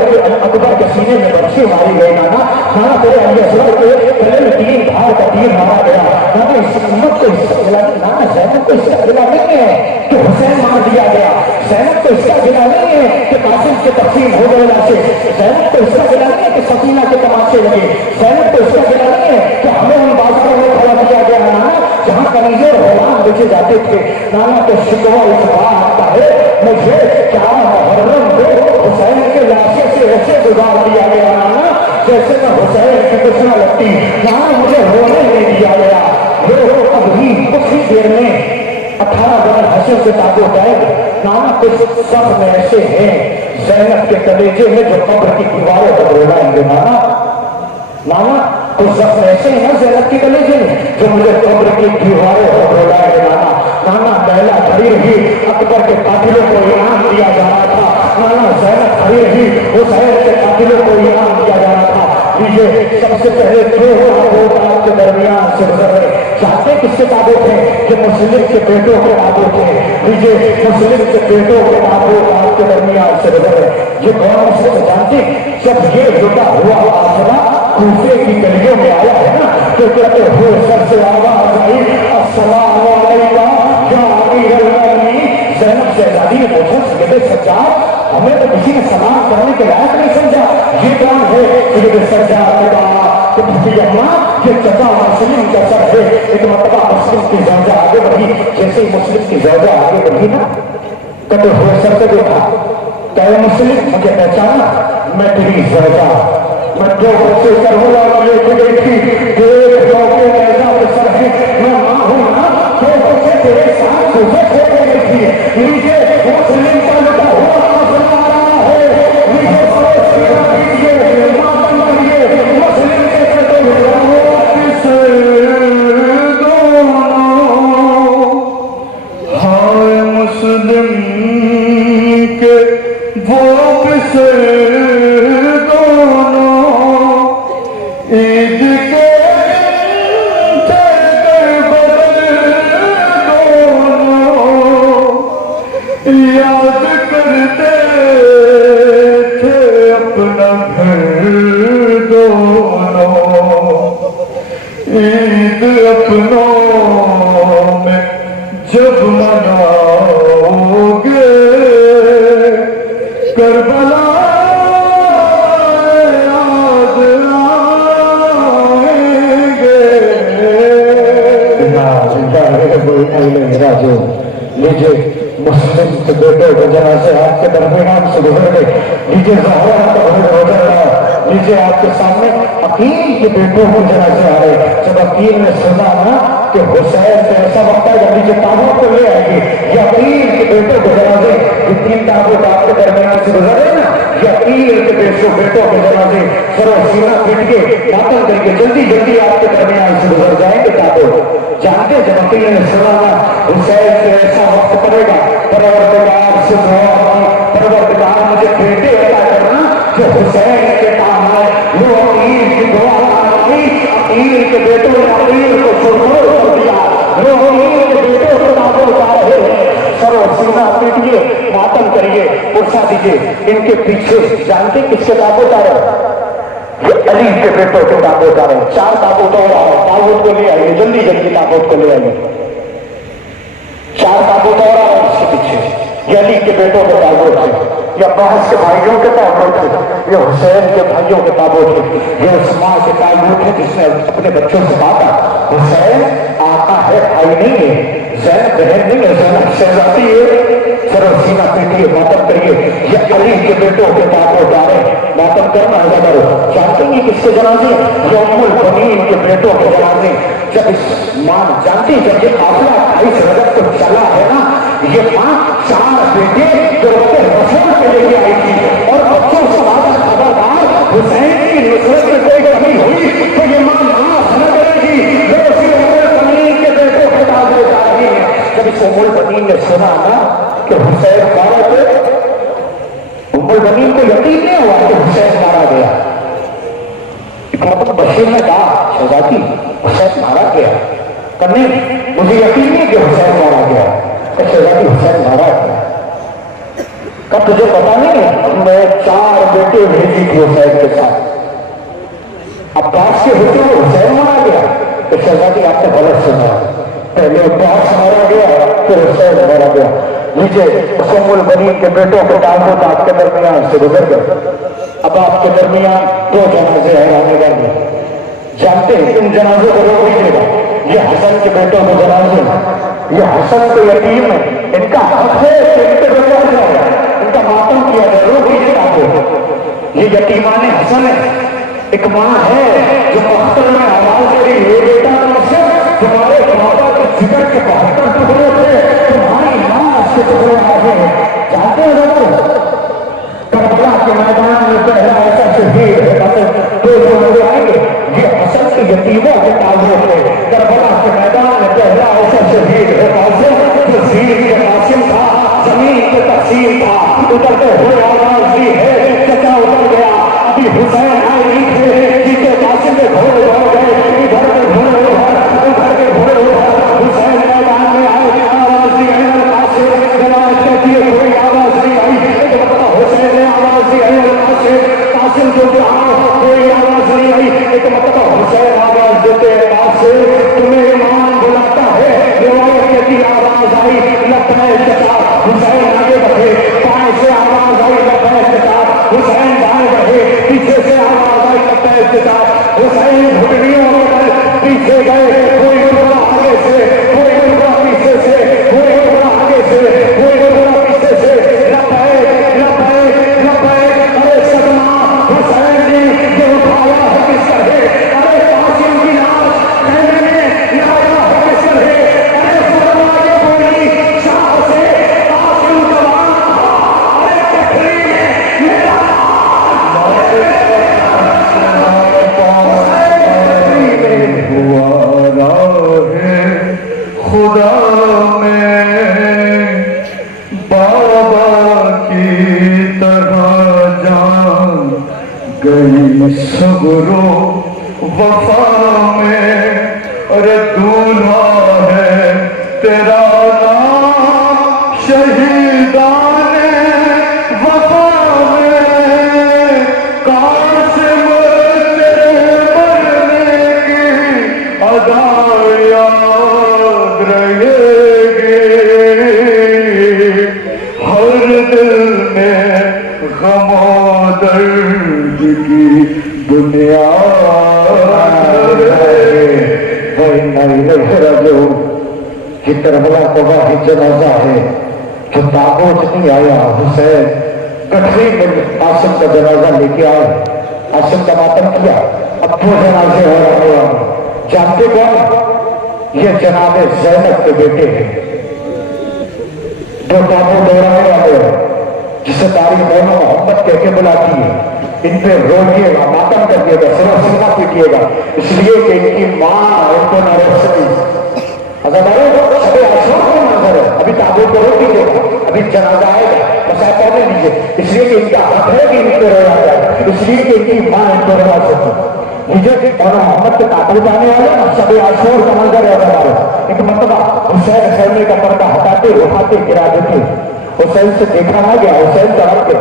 अकबर के सीने में बच्ची मारी गई, नाना तेरे अली असगर के गले में 3 धार का तीर मारा गया। नाना इस उम्मत को इसका गिला, नाना ज़ैनब को इसका गिला नहीं है कि हुसैन मार दिया गया। ज़ैनब को इसका गिला नहीं है कि कासिम के तकसीम हो गए लाशें। ज़ैनब को इसका गिला नहीं है कि सकीना के तमाशे लगे। ज़ैनब को इसका गिला नहीं है कि हमें उन बाजारों में खड़ा किया गया, नाना जहाँ कनीज़े और गुलाम बेचे जाते थे। नाना तो शिकवा इस बात का है मुझे क्या मुहर्रम को हुसैन के लाशे से ऐसे गुजार दिया गया, नाना जैसे मैं हुसैन की कुछ न लगती। नाना मुझे रोने नहीं दिया गया। रो अभी उसी देर में 18 बरस हंसों से ताबो जाएंगे। नाना कुछ सब में ऐसे हैं ज़ैनब के कलेजे में जो कब्र की दीवारों पर रोलाएंगे। नाना कुछ सब ऐसे हैं ज़ैनब के कलेजे में जो मुझे कब्र की दीवारों पर रोलाएंगे। नाना लैला खड़ी रही, अकबर के कातिलों को इनाम दिया जा रहा था। नाना ज़ैनब खड़ी रही, हुसैन के कातिलों को इनाम दिया जा रहा था। ये सबसे पहले 2 ताबूत आपके दरमियान से गुजर रहे। चाहते किसके ताबूत थे कि मुस्लिम के बेटों के ताबूत थे। मुस्लिम के बेटों के ताबूत आपके दरमियान से गुजर रहे। ये कौन मुस्लिम जानते जब ये जुटा हुआ आसरा कूफे की गलियों में आया है ना तो कहते हुए सर से आवाज आई अस्सलामु अलैका या अमीरुल मोमिनीन। ज़ैनब शहजादी ने पूछा सैयद सज्जाद हमें तो किसी ने सलाम करने के लायक नहीं समझा, ये कौन है? सैयद सज्जाद ने कहा कि भूखी अम्मा ये चचा मुस्लिम का सर है। एक मरतबा मुस्लिम की ज़ौजा आगे बढ़ी, जैसे ही मुस्लिम की ज़ौजा आगे बढ़ी ना कटे हुए सर से देखा, कहे मुस्लिम मुझे पहचाना, मैं तेरी ज़ौजा, मैं 2 बच्चे सर हुआ लेके गई थी, देख लो के ऐसा सर है, मैं माँ हूँ ना, 2 बच्चे तेरे साथ तुझे छोड़ गई थी। नीचे मुस्लिम का लुटा हुआ आसरा आ रहा है, नीचे मुस्लिम के हाय मुस्लिम के वो किसे ईद के याद करते थे अपना घर दोनों। ईद अपनों में जब मनाओगे करबला याद आएंगे। लीजिए मुस्लिम اس بیٹے کو جنازے آپ کے درمیان سے گزر گئے. نیچے زہرا کا گزر رہا, نیچے آپ کے سامنے عقیل کے بیٹوں کو جنازے آ رہے. جب عقیل نے سنا نا کہ حسین سے ایسا وقت ہے جب نیچے تابوت کو لے آئے گی, یہ عقیل کے بیٹوں کو جنازے, یہ 3 تابوت آپ کے درمیان سے گزر رہے نا, یہ عقیل کے بیٹوں کے جنازے سر و سینہ پیٹ کے ماتم کر کے جلدی جلدی آپ کے درمیان سے گزر جائیں گے تابوت. جانتے جب عقیل نے سنا نا حسین سے ایسا وقت پڑے گا, پروردگار سے دعا کی, پروردگار مجھے بیٹے عطا کرنا جو حسین کے کام ہے. وہ عقیل کی دعا آئی, عقیل کے بیٹوں نے عقیل کو سرخور کر دیا. وہ عقیل کے بیٹوں کو تابوت آ رہے ہیں, سر و سینہ پیٹیے, ماتم کریے, پرسا دیجیے. ان کے پیچھے جانتے کس کے تابوت آ رہے ہیں؟ یہ علی کے بیٹوں کے تابوت آ رہے ہیں. 4 تابوت اور آ رہے ہیں, تابوت کو لے آئیے, جلدی جلدی تابوت کو لے آئیے. 4 تابوت اور آ رہے ہیں اس کے پیچھے. یہ علی کے بیٹوں کے تابوت ہے, یہ عباس کے بھائیوں کے تابوت ہے, یہ حسین کے بھائیوں کے تابوت ہے, یہ عثمان کے تابوت ہے جس نے اپنے بچوں سے کہا حسین آقا ہے, بھائی نہیں ہے, زینب بہن نہیں ہے, زینب شہزادی ہے. سر و سینہ پیٹیے, ماتم کریے. یہ علی کے بیٹوں کے تابوت آ رہے ہیں, ماتم کرنا ہے کرو. جانتے ہیں کس کے جنازے؟ یہ ام البنین کے بیٹوں کے جنازے. جب اس ماں جانتی جب یہ قافلہ 28 رجب کو چلا ہے نا, یہ ماں 4 بیٹے جو رسول کے لے کے آئی تھی اور بچوں سے زیادہ خبردار حسین کی نصرت میں کوئی کمی ہوئی تو یہ ماں معاف نہ کرے گی. جو اسی ام البنین کے بیٹوں کے تابوت آ رہی ہے. جب اس ام البنین نے سنا نا کہ حسین مارا گیا, ام البنین کو یقین نہیں ہوا کہ حسین مارا گیا. ابن بشیر نے کہا شہزادی حسین مارا گیا, کرنے مجھے یقین نہیں کہ حسین مارا گیا. کہ شہزادی حسین مارا گیا, کب تجھے پتا نہیں ہے میں 4 بیٹے بھیجی تھی حسین کے ساتھ, عباس کے ہوتے ہوئے حسین مارا گیا. کہ شہزادی آپ نے غلط سنا, پہلے عباس مارا گیا پھر حسین مارا گیا. نیچے ام البنین کے بیٹوں کے تابوت آپ کے درمیان سے گزر گئے. اب آپ کے درمیان 2 جنازے ہیں آنے والے. جانتے ہیں ان جنازوں کو روک دیجیے گا. یہ حسن کے بیٹوں کے جنازے ہیں, یہ حسن کو یتیم ہے, ان کا حق ہے کہ ان پہ روکا جائے, ان کا ماتم کیا جائے, روک دیجیے آپ. یہ یتیمان حسن ہے. ایک ماں ہے جو مختل میں آواز دے رہی ہے, بیٹا تم سے تمہارے بابا کے جگر کے 72 ٹکڑے تھے, تمہاری ماں اس کے ٹکڑے آ گئے. جانتے ہیں ضرور کربلا کے میدان میں پہلا ایسا شہید ہے, آئیں گے یہ حسن کے یتیموں کے تابوت ہے. کربلا کے میدان میں پہلا ایسا شہید ہے قاسم جو زیر کے قاسم تھا, زمین کے تقسیم تھا. اترتے ہوئے آواز دی ہے چچا اتر گیا, ابھی حسین آئے نہیں تھے, جیتے قاسم کے گھوڑے دوڑ گئے, ادھر کے گھوڑے ادھر کے گھوڑے حسین میدان میں آئے, آواز دی ہے قاسم, جواب کہتی ہے کوئی آواز نہیں آئی. ایک بتا حسین نے آواز دی ہے قاسم جو کوئی آواز نہیں آئی. ایک مرتبہ حسین آواز دیتے ہیں قاسم تمہیں ایمان بلاتا ہے, روایت کہتی آواز آئی لبیک چچا. حسین آگے بڑھے, بائیں سے آواز آئی لبیک چچا. حسین بائیں بڑھے, پیچھے سے آواز آئی لبیک چچا. حسین گھٹنیوں پر پیچھے گئے, کوئی ٹکڑا آگے سے, کوئی ٹکڑا پیچھے سے, کوئی ٹکڑا آگے سے, کوئی ٹکڑا پیچھے سے. لبیک لبیک لبیک. ارے صدمہ حسین نے جو اٹھایا ہے کس طرح, ارے قاسم کی لاش کہنے میں لایا ہے کس طرح. ارے صدمہ یہ بولی شاہ سے قاسم جوان تھا, ارے پتھری میں میرا خدا میں بابا کی طرح جان گئی صبر و وفا میں. اور دولہا ہے تیرا نام شہیدان وفا میں, قاسم تیرے مرنے کی ادا یاد رہے گی. ہر دل میں غم و درد کی بنیاد یہ کربلا کا واحد جنازہ ہے جو تابوت نہیں آیا حسین گٹھری میں قاسم کا جنازہ لے کے آئے، قاسم کا ماتم کیا، اب دو جنازے ہو رہے ہیں، جانتے کون؟ یہ جناب زینب کے بیٹے ہیں، دو تابوت دورانے والے ہیں، جسے تاریخ دونوں محمد کہہ کے بلاتی ہے، ان پہ روئیے گا، ماتم کریے گا، سر سینہ پیٹیے گا، اس لیے کہ ان کی ماں ان کو نہ رہ سکی۔ عزادارو شب عاشور کا منظر ہے، ابھی تابوت کو روک دیجیے گا، ابھی جنازہ آئے گا، بس آپ پہلے لیجیے، اس لیے کہ ان کا حق ہے کہ ان کو رویا جائے، اس لیے کہ ان کی ماں ان کو روا سکی۔ لیجیے اور محمد کے تابوت آنے والے شب عاشور کا منظر ہے عزادارو۔ ایک مرتبہ حسین خیمے کا پردہ ہٹاتے اٹھاتے گرا دیتے، حسین سے دیکھا نہ گیا، حسین طرف کے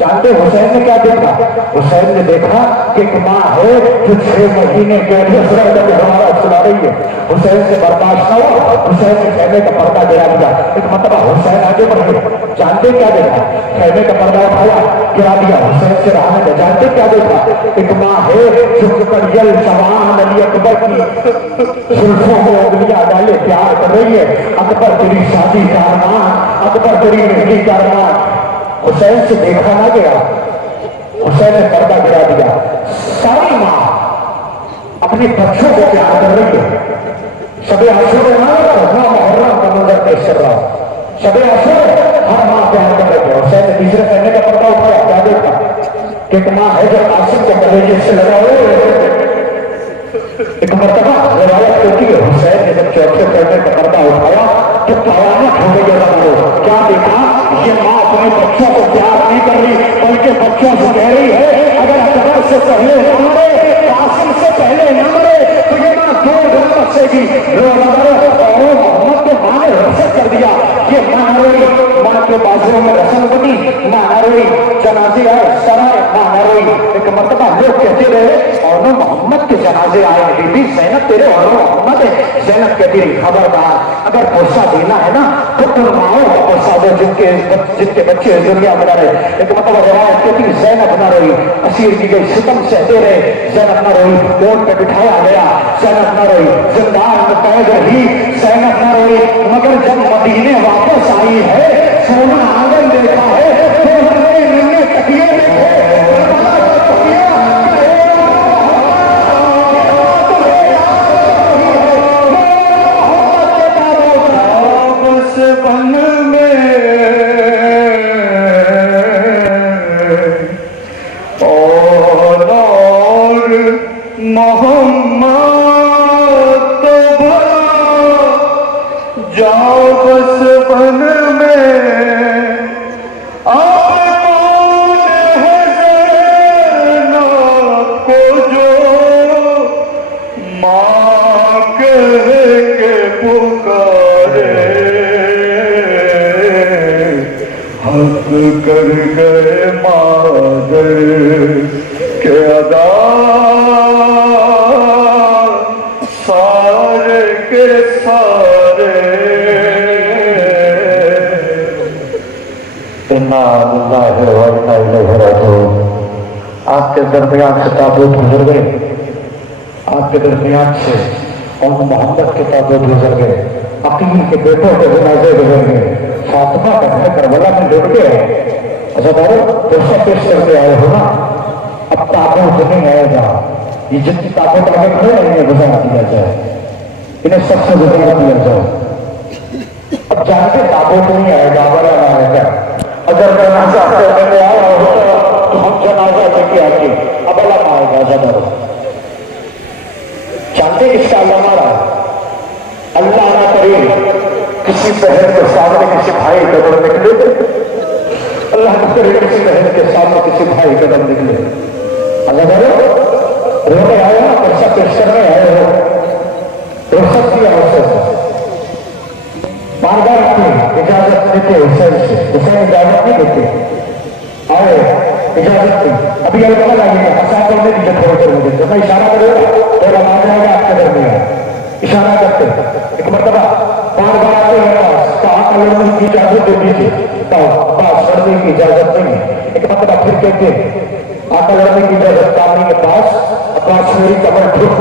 جانتے حسین نے کیا دیکھا؟ حسین نے دیکھا کہ ایک ماں ہے جو 6 مہینے کے ہمارا چلا رہی ہے، حسین سے برداشت نہ ہوا، حسین نے خیمے کا پردہ گرا دیا۔ ایک مرتبہ حسین آگے بڑھے، جانتے کیا دیکھا؟ خیمے کا پردہ اٹھایا گرا دیا، حسین سے رہا نہیں، جانتے کیا دیکھا؟ ایک ماں ہے جو کڑیل جوان علی اکبر کی زلفوں میں انگلیاں ڈالے پیار کر رہی ہے، اکبر تیری شادی کا ارمان، اکبر تیری مہندی کا ارمان۔ حسین سے دیکھا نہ گیا، حسین نے پردہ گرا دیا۔ ساری ماں اپنے بچوں کو پیار کر رہی ہے۔ شب عاشور محرم کا منظر پیش کر رہا ہوں، شب عاشور ہر ماں پیار کر رہی ہے۔ حسین نے تیسرے پہنے کا پردہ اٹھایا، کیا دیکھا؟ کہ ایک ماں ہے جو قاسم کے کلیجے سے لگا ہوئے۔ ایک مرتبہ روایت ہوتی ہے حسین نے جب چوتھے پہنے کا پردہ اٹھایا تو قیامت ہو گئی ہے۔ کیا دیکھا؟ یہ ماں اپنے بچوں کو پیار نہیں کر رہی بلکہ بچوں سے کہہ رہی ہے اگر اکبر سے پہلے نہ مرے، قاسم سے پہلے نہ مرے تو یہ ماں 2 گھر بچے گی۔ اور محمد کو ماں نے رخصت کر دیا، یہ ماں نہ روئی، ماں کے بازو میں رسم بنی، ماں نہ روئی، جنازے آئے سرائے، ماں نہ روئی۔ ایک مرتبہ لوگ کہتے رہے اور محمد کے جنازے آئے، بی بی زینب تیرے اور محمد ہے۔ زینب کہتی رہی خبردار، اگر پرسہ دینا ہے نا تو ان ماؤں کا پرسہ دو جن کے بچے دنیا میں رہے۔ ایک مطلب روایت کہتی زینب نہ روئی، اسیر کی گئی ستم سہتے رہے، زینب نہ روئی، اونٹ پہ بٹھایا گیا، زینب نہ روئی، زندان میں قید رہی، زینب نہ روئی، مگر جب مدینے واپس آئی ہے سونا آنگن دیکھا ہے تو ننے تکیے دیکھے۔ کر گئے مادر کے ادا سارے کے سارے۔ آپ کے درمیان سے تابوت گزر گئے، آپ کے درمیان سے اور محمد کے تابوت گزر گئے، عقیل کے بیٹوں کے جنازے گزر گئے، فاطمہ کا گھر کربلا میں لٹ گئے۔ عزادارو پیسہ پیش کر کے آئے ہو نا، اب تابوت نہیں آئے گا، یہ جتنی تابوت آگے کھڑے انہیں گزار دیا جائے، انہیں سب سے گزار دیا جائے۔ اب جہاں سے تابوت نہیں آئے گا بڑا نہ آئے گا، اگر جنازہ پہلے آیا ہوتا تو ہم جنازہ لے کے آتے، اب اللہ آئے گا۔ عزادارو جانتے کس کا اللہ مارا؟ اللہ نہ کرے کسی بہن کے سامنے کسی بھائی قدم نکلے، اللہ نہ کرے کسی بہن کے سامنے کسی بھائی قدم نکلے۔ عزادارو رونے آئے نا، پرچہ پیش کرنے آئے ہو، رخصت کیا حسین بار بار اپنی اجازت دیتے حسین سے، حسین اجازت نہیں دیتے، آئے اجازت دی، ابھی الگ لگے گا مساف کرنے کی جب تھوڑے دیر مجھے میں اشارہ کرے گا تو آ جائے گا آپ کے درمیان، اشارہ کرتے ایک مرتبہ بار بار آتے ہیں پاس کہا کہ لڑنے کی اجازت دے دیجیے، پاس لڑنے کی اجازت نہیں ہے۔ ایک مرتبہ پھر کہتے ہیں آقا لڑنے کی اجازت کامنے کے پاس، عباس میری کمر ٹوٹ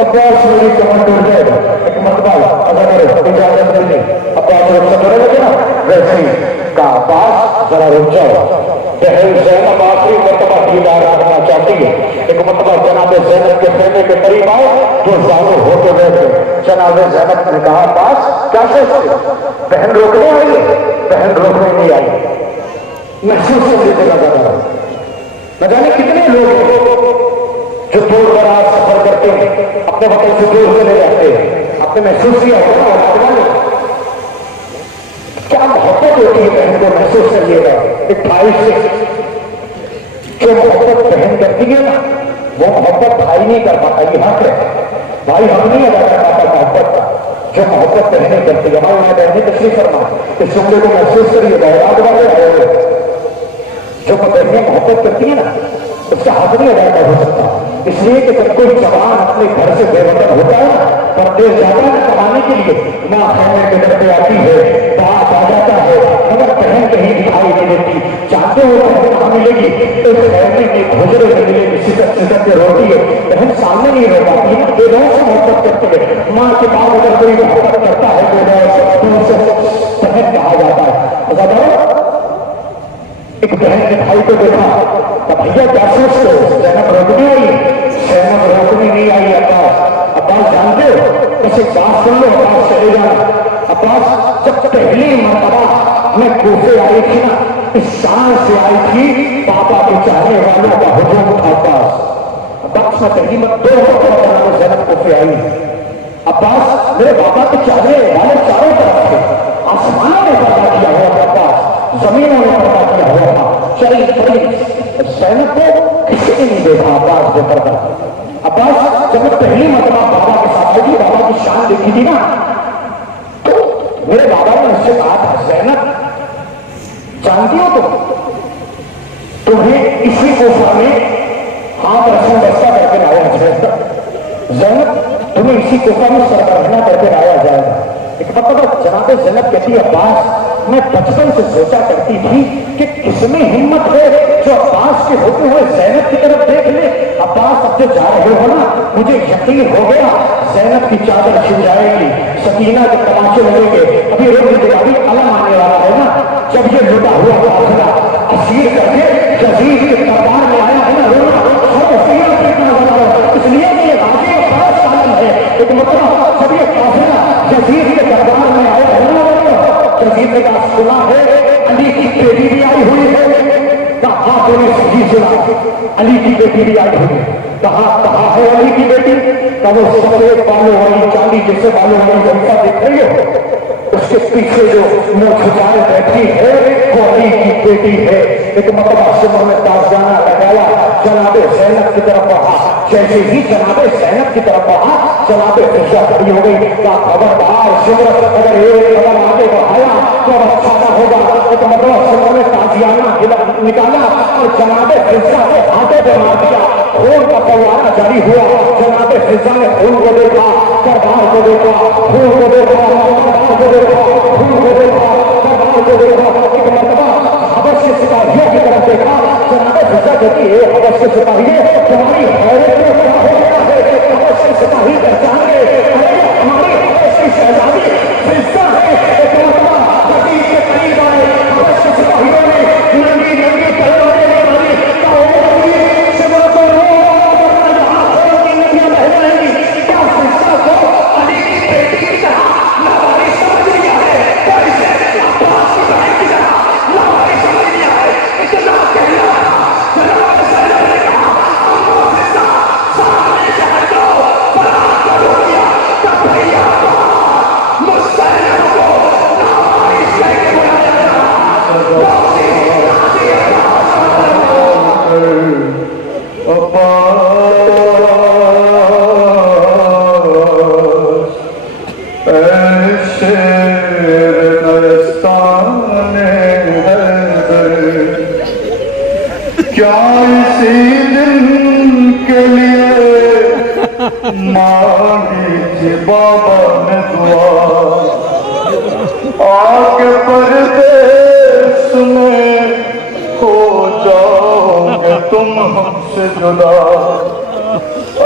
عباس میری کمر ٹوٹ جائے گا۔ ایک مرتبہ اگر اجازت نہیں عباس رخصت ہو رہے گا نا، वैसे का अब्बास जरा रुक जाओ, बहन ज़ैनब आखिरी मरतबा दीदार करना चाहती है। एक मरतबा जनाब ज़ैनब के खेमे के करीब आए तो जानो होते बैठे। जनाब ज़ैनब ने कहा अब्बास क्या सोचते, बहन रोकने आई है? बहन रोकने नहीं आई, महसूस करने लगा। न जाने कितने लोग हैं जो दूर दराज सफर करते हैं, अपने वतन से दूर चले जाते हैं। आपने महसूस किया होगा ना, क्या मोहब्बत होती है बहन को, महसूस करिएगा। एक भाई से जो मोहब्बत बहन करती है ना, वो मोहब्बत भाई नहीं कर पाता, ये हक है। भाई हम नहीं अदा कर पाता मोहब्बत का, जो मोहब्बत बहनें करती है। हमारे यहाँ बहनें तशरीफ फरमा, इस जुमले को महसूस करिएगा। याद वाले आए जो बहनें मोहब्बत करती है ना, उसका हक नहीं अदा कर हो सकता। इसलिए कि जब कोई जवान अपने घर से बेवतन होता है ना, परदेश जाता है कमाने के लिए, माँ खाने के डर पे आती है, बाप आ जाता है, मगर बहन कहीं दिखाई नहीं देती। चाहते हो बहन कहाँ मिलेगी? तो खैमे के भोजरे में मिलेगी, सिसक सिसक के रोटी है। बहन सामने नहीं रह पाती है, बेरों से मोहब्बत करती है। माँ के बाद अगर कोई मोहब्बत करता है तो उसे बहन कहा जाता है। एक बहन ने भाई को देखा, भैया क्या सोचते हो, ज़ैनब रोकने आई? ज़ैनब रोकने नहीं आई। अब्बास जानते हो, बस एक बात सुन लो, अब्बास चले जाना। अब्बास जब पहली मरतबा मैं कूफे आई थी ना, इस शान से आई थी, पापा के चाहने वालों का हुजूम था। अब्बास में पहली मरतबा ज़ैनब कूफे आई। अब्बास मेरे पापा के चाहने वाले चारों तरफ थे, आसमानों ने पैदा किया हुआ था, अब्बास जमीनों ने पैदा किया हुआ था। चली ज़ैनब को किसी ने नहीं देखा अब्बास को करता। अब्बास जब मैं पहली मरतबा बाबा के साथ आई थी, बाबा की शान देखी थी ना, तो मेरे बाबा ने मुझसे कहा था, ज़ैनब जानती हो तुम्हें इसी गुफा में हाथ रस्म बस्ता करके लाया जाएगा। ज़ैनब तुम्हें इसी गुफा में सरबराहना करके लाया जाएगा। एक मतलब जनाब ज़ैनब कहती है, अब्बास मैं बचपन से सोचा करती थी कि किसमें हिम्मत है जो अब्बास के होते हुए ज़ैनब की तरफ देख ले। अब्बास अब जो जा रहे हो ना, मुझे यकीन हो गया ज़ैनब की चादर छिप जाएगी, सकीना के तमाशे लगेंगे। अभी रोक दीजिए, अभी अलम आने वाला है ना, जब ये लुटा हुआ काफिला असीर करके यजीद के दरबार में आया है ना, इसलिए ये गाजी बड़ा सालन है। एक मतलब जब ये काफिला यजीद के दरबार में आया है ना, यजीद ने कहा सुना है अली की बेटी भी आई हुई है। कहा तूने सही सुना, अली की बेटी भी आई हुई है। कहा है अली की बेटी? का वो सफेद बालों वाली, चांदी जैसे बालों वाली जनता दिख रही हो, उसके पीछे जो मुंह छुपाए बैठी है वो अली की बेटी है। एक मतलब सुबह में ताज़ाना लगाया, जनाबे ज़ैनब की तरफ बढ़ा। जैसे ही जनाबे ज़ैनब की तरफ बढ़ा, जनाबे फिजा खड़ी हो गई। का खबरदार सिमरत, अगर एक कदम आगे बढ़ाया तो अच्छा ना होगा। एक मतलब सुबह में ताज़ियाना निकाला और जनाबे फिजा के हाथों पे मार दिया। खून का फव्वारा जारी हुआ। जनाबे फिजा ने खून को देखा, दरबार को देखा, खून को देखा, दरबार को देखा, खून को देखा, दरबार को देखा। एक मरतबा हबश के सिपाहियों की तरफ देखा। जनाबे फिजा कहती है, हबश के सिपाही तुम्हारी हैरत में क्या हो गया है? हबश के सिपाही पहचान गए, अरे हमारी हबश की शहजादी फिजा है। एक मरतबा जब के करीब आए, हबश के सिपाहियों ने नंगी नंगी तलवारें निकाली। बाबा ने दुआ आके परदेश में खो जाओगे तुम हमसे जुदा।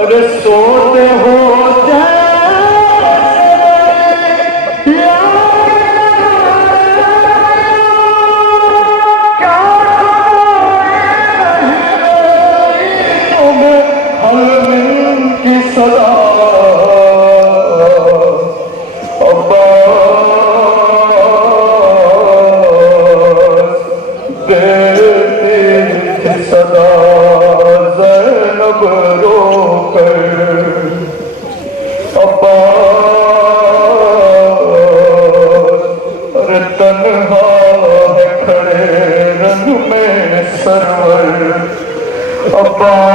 अरे सोते हो دیتی تھی صدا زینب رو کر عباس ارے تنہا ہے کھڑے رن میں سرور عباس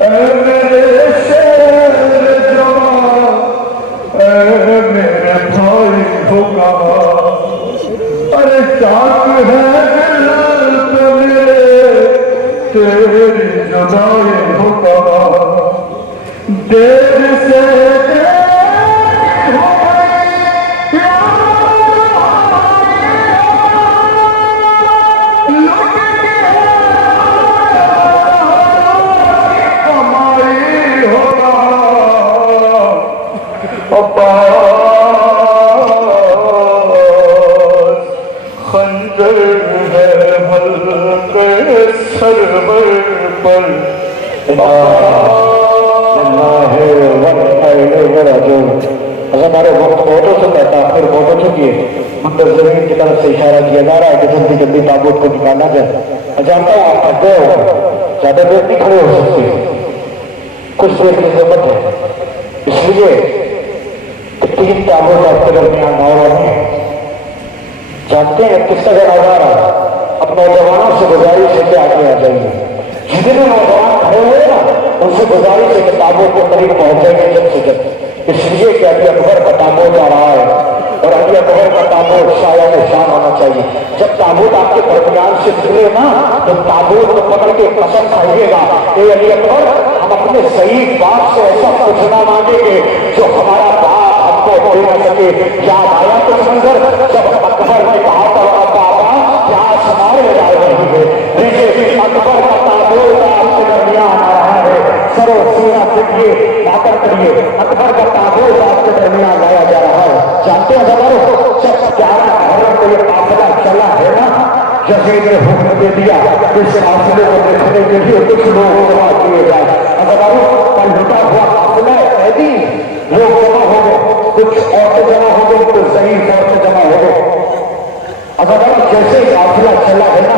اے میرے شیر جوان اے میرے بھائی ہوگا ارے چاک ہے دل پہ میرے تیری جدائی ہوگا دیر سے عباس خنجر ہے حلقے سرور پر ہمارے وقت بہتوں سے کہتا پھر بہت ہو چکی ہے منتظرین کی طرف سے اشارہ کیا جا رہا ہے کہ جلدی جلدی تابوت کو نکالا جائے میں جانتا ہوں آپ تھک گئے ہو زیادہ دیر نہیں کھڑے ہو سکتے کچھ دیر کی ضرورت ہے اس لیے تین تابوت آپ کے درمیان اور ہیں جانتے ہیں کس کا جنازہ رہا اب نوجوانوں سے گزارش ہے کہ آگے آ جائیے جتنے نوجوان کھڑے ہوئے نا ان سے گزارش ہے کہ تابوت کے قریب پہنچ جائیں گے جب سے جب اس لیے کہ علی اکبر کا تابوت آ رہا ہے اور علی اکبر کا تابوت شاید شان ہونا چاہیے جب تابوت آپ کے درمیان سے نکلے نا تو تابوت کو پکڑ کے قسم کھائیے گا اے علی اکبر ہم اپنے صحیح باپ سے ایسا کچھ نہ مانگیں گے جو ہمارا باپ ہم کو دے نہ سکے یاد آیا کچھ منظر جب اکبر نے کہا تھا بابا پیاس مارے جا رہی ہے دیکھیے اکبر کا تابوت آپ کے درمیان آ رہا ہے سرو سینا دیکھیے آکر کریے اکبر کا تابوت آپ کے درمیان لایا جا رہا ہے جانتے ہیں ہزاروں جب 11 محرم کو یہ قافلہ چلا ہے نا یزید نے حکم دے دیا اس قافلے کو دیکھنے کے لیے کچھ لوگ جمع کیے جائے ہزاروں کل لٹا ہوا قافلہ قیدی لوگ جمع ہو گئے کچھ عورتیں جمع ہو گئی کچھ ضعیف عورتیں جمع ہو گئے ہزاروں جیسے ہی قافلہ چلا ہے نا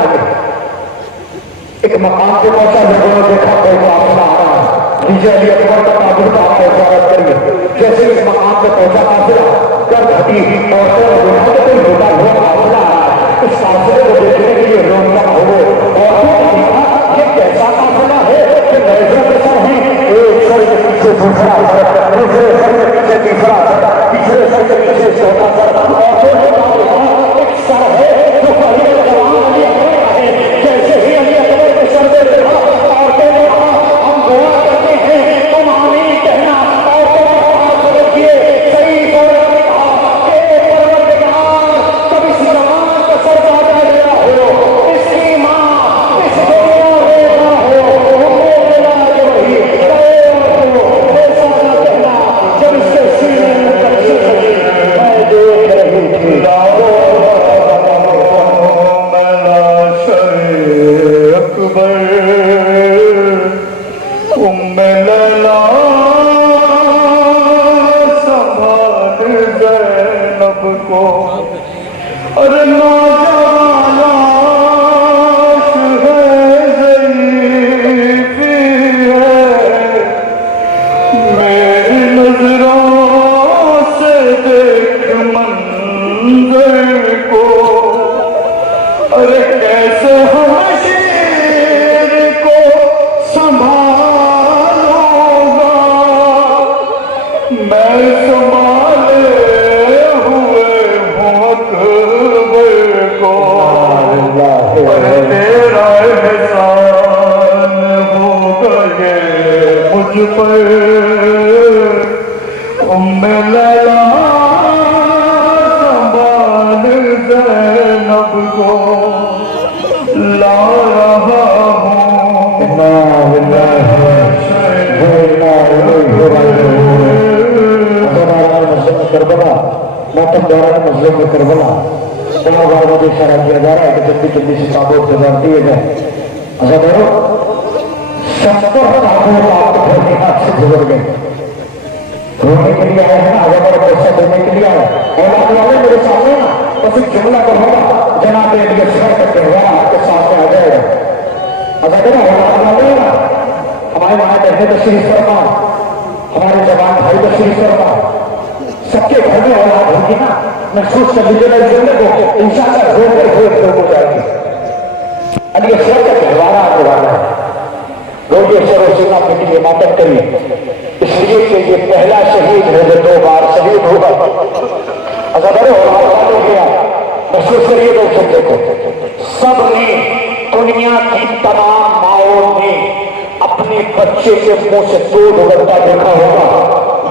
ایک مقام پہ پہنچا لوگوں نے دیکھا کوئی قافلہ آ رہا ہے نیچے علی اکبر کا تابوت آپ کو اجازت کریے جیسے اس مقام پہ پہنچا قافلہ کر گھٹی عورتوں نے دیکھا کہ کوئی لٹا ہوا قافلہ آ رہا ہے اس قافلے کو دیکھنے کے لیے لوگ جمع ہو گئے عورتوں نے دیکھا یہ کیسا قافلہ ہے کہ نیزوں کے سر ہیں ایک سر کے پیچھے دوسرا سر دوسرے سر کے پیچھے تیسرا سر تیسرے سر کے پیچھے چوتھا سر عورتوں نے دیکھا ایک سر ہے جو پہلے جوان علی اکبر کا ہے جیسے ہی علی اکبر کے سر پہ دیکھا عورتوں نے کہا ہم دعا کرتے ہیں تم آمین کہنا عورتوں نے ہاتھ رکھیے صحیح عورت نے کہا کہ پروردگار کب اس جوان کا سر زیادہ لیا ہو اس کی ماں اس دنیا میں نہ ہو میرے علاج وہی ایسا نہ کہنا جب اس کے سینے میں تقسیم ہوئی میں دیکھ رہی تھی ارے نوجواناش ہے ضعیفی ہے میری نظروں سے دیکھ منظر کو ارے کیسے ہم شیر کو سنبھالوں گا میں سنبھالے ہوئے کو تیرا احسان ہو گئے مجھ پر ام لیلا سنبھال زینب کو لا رہا ہوں کربلا موتم دوران مسلم میں کربلا دونوں بار مجھے اشارہ کیا جا رہا ہے کہ جلدی جلدی سے تابوت گزار دیے جائیں ہزاروں 70 تابوت آپ کے گھر کے ہاتھ سے گزر گئے رونے کے لیے آئے ہیں ہزاروں پیسہ دینے کے لیے آئے اولاد والے میرے سامنے نا बहनें तशरीफ फरमा, हमारे जवान भाई तशरीफ फरमा, सबके घर में औलाद होगी ना, महसूस कर लीजिएगा इस जन्नत को, इंशाअल्लाह रोज हो जाएगी। अली असगर का त्योहार आने वाला है, रोज सरो सीना पिटी मातम करिए, इसलिए कि ये पहला शहीद है जो 2 बार शहीद होगा। अगर बड़े हो गया महसूस करिए दो शब्द को, सबने दुनिया की तमाम माओं ने अपने बच्चे के मुंह से दूध उगलता देखा होगा,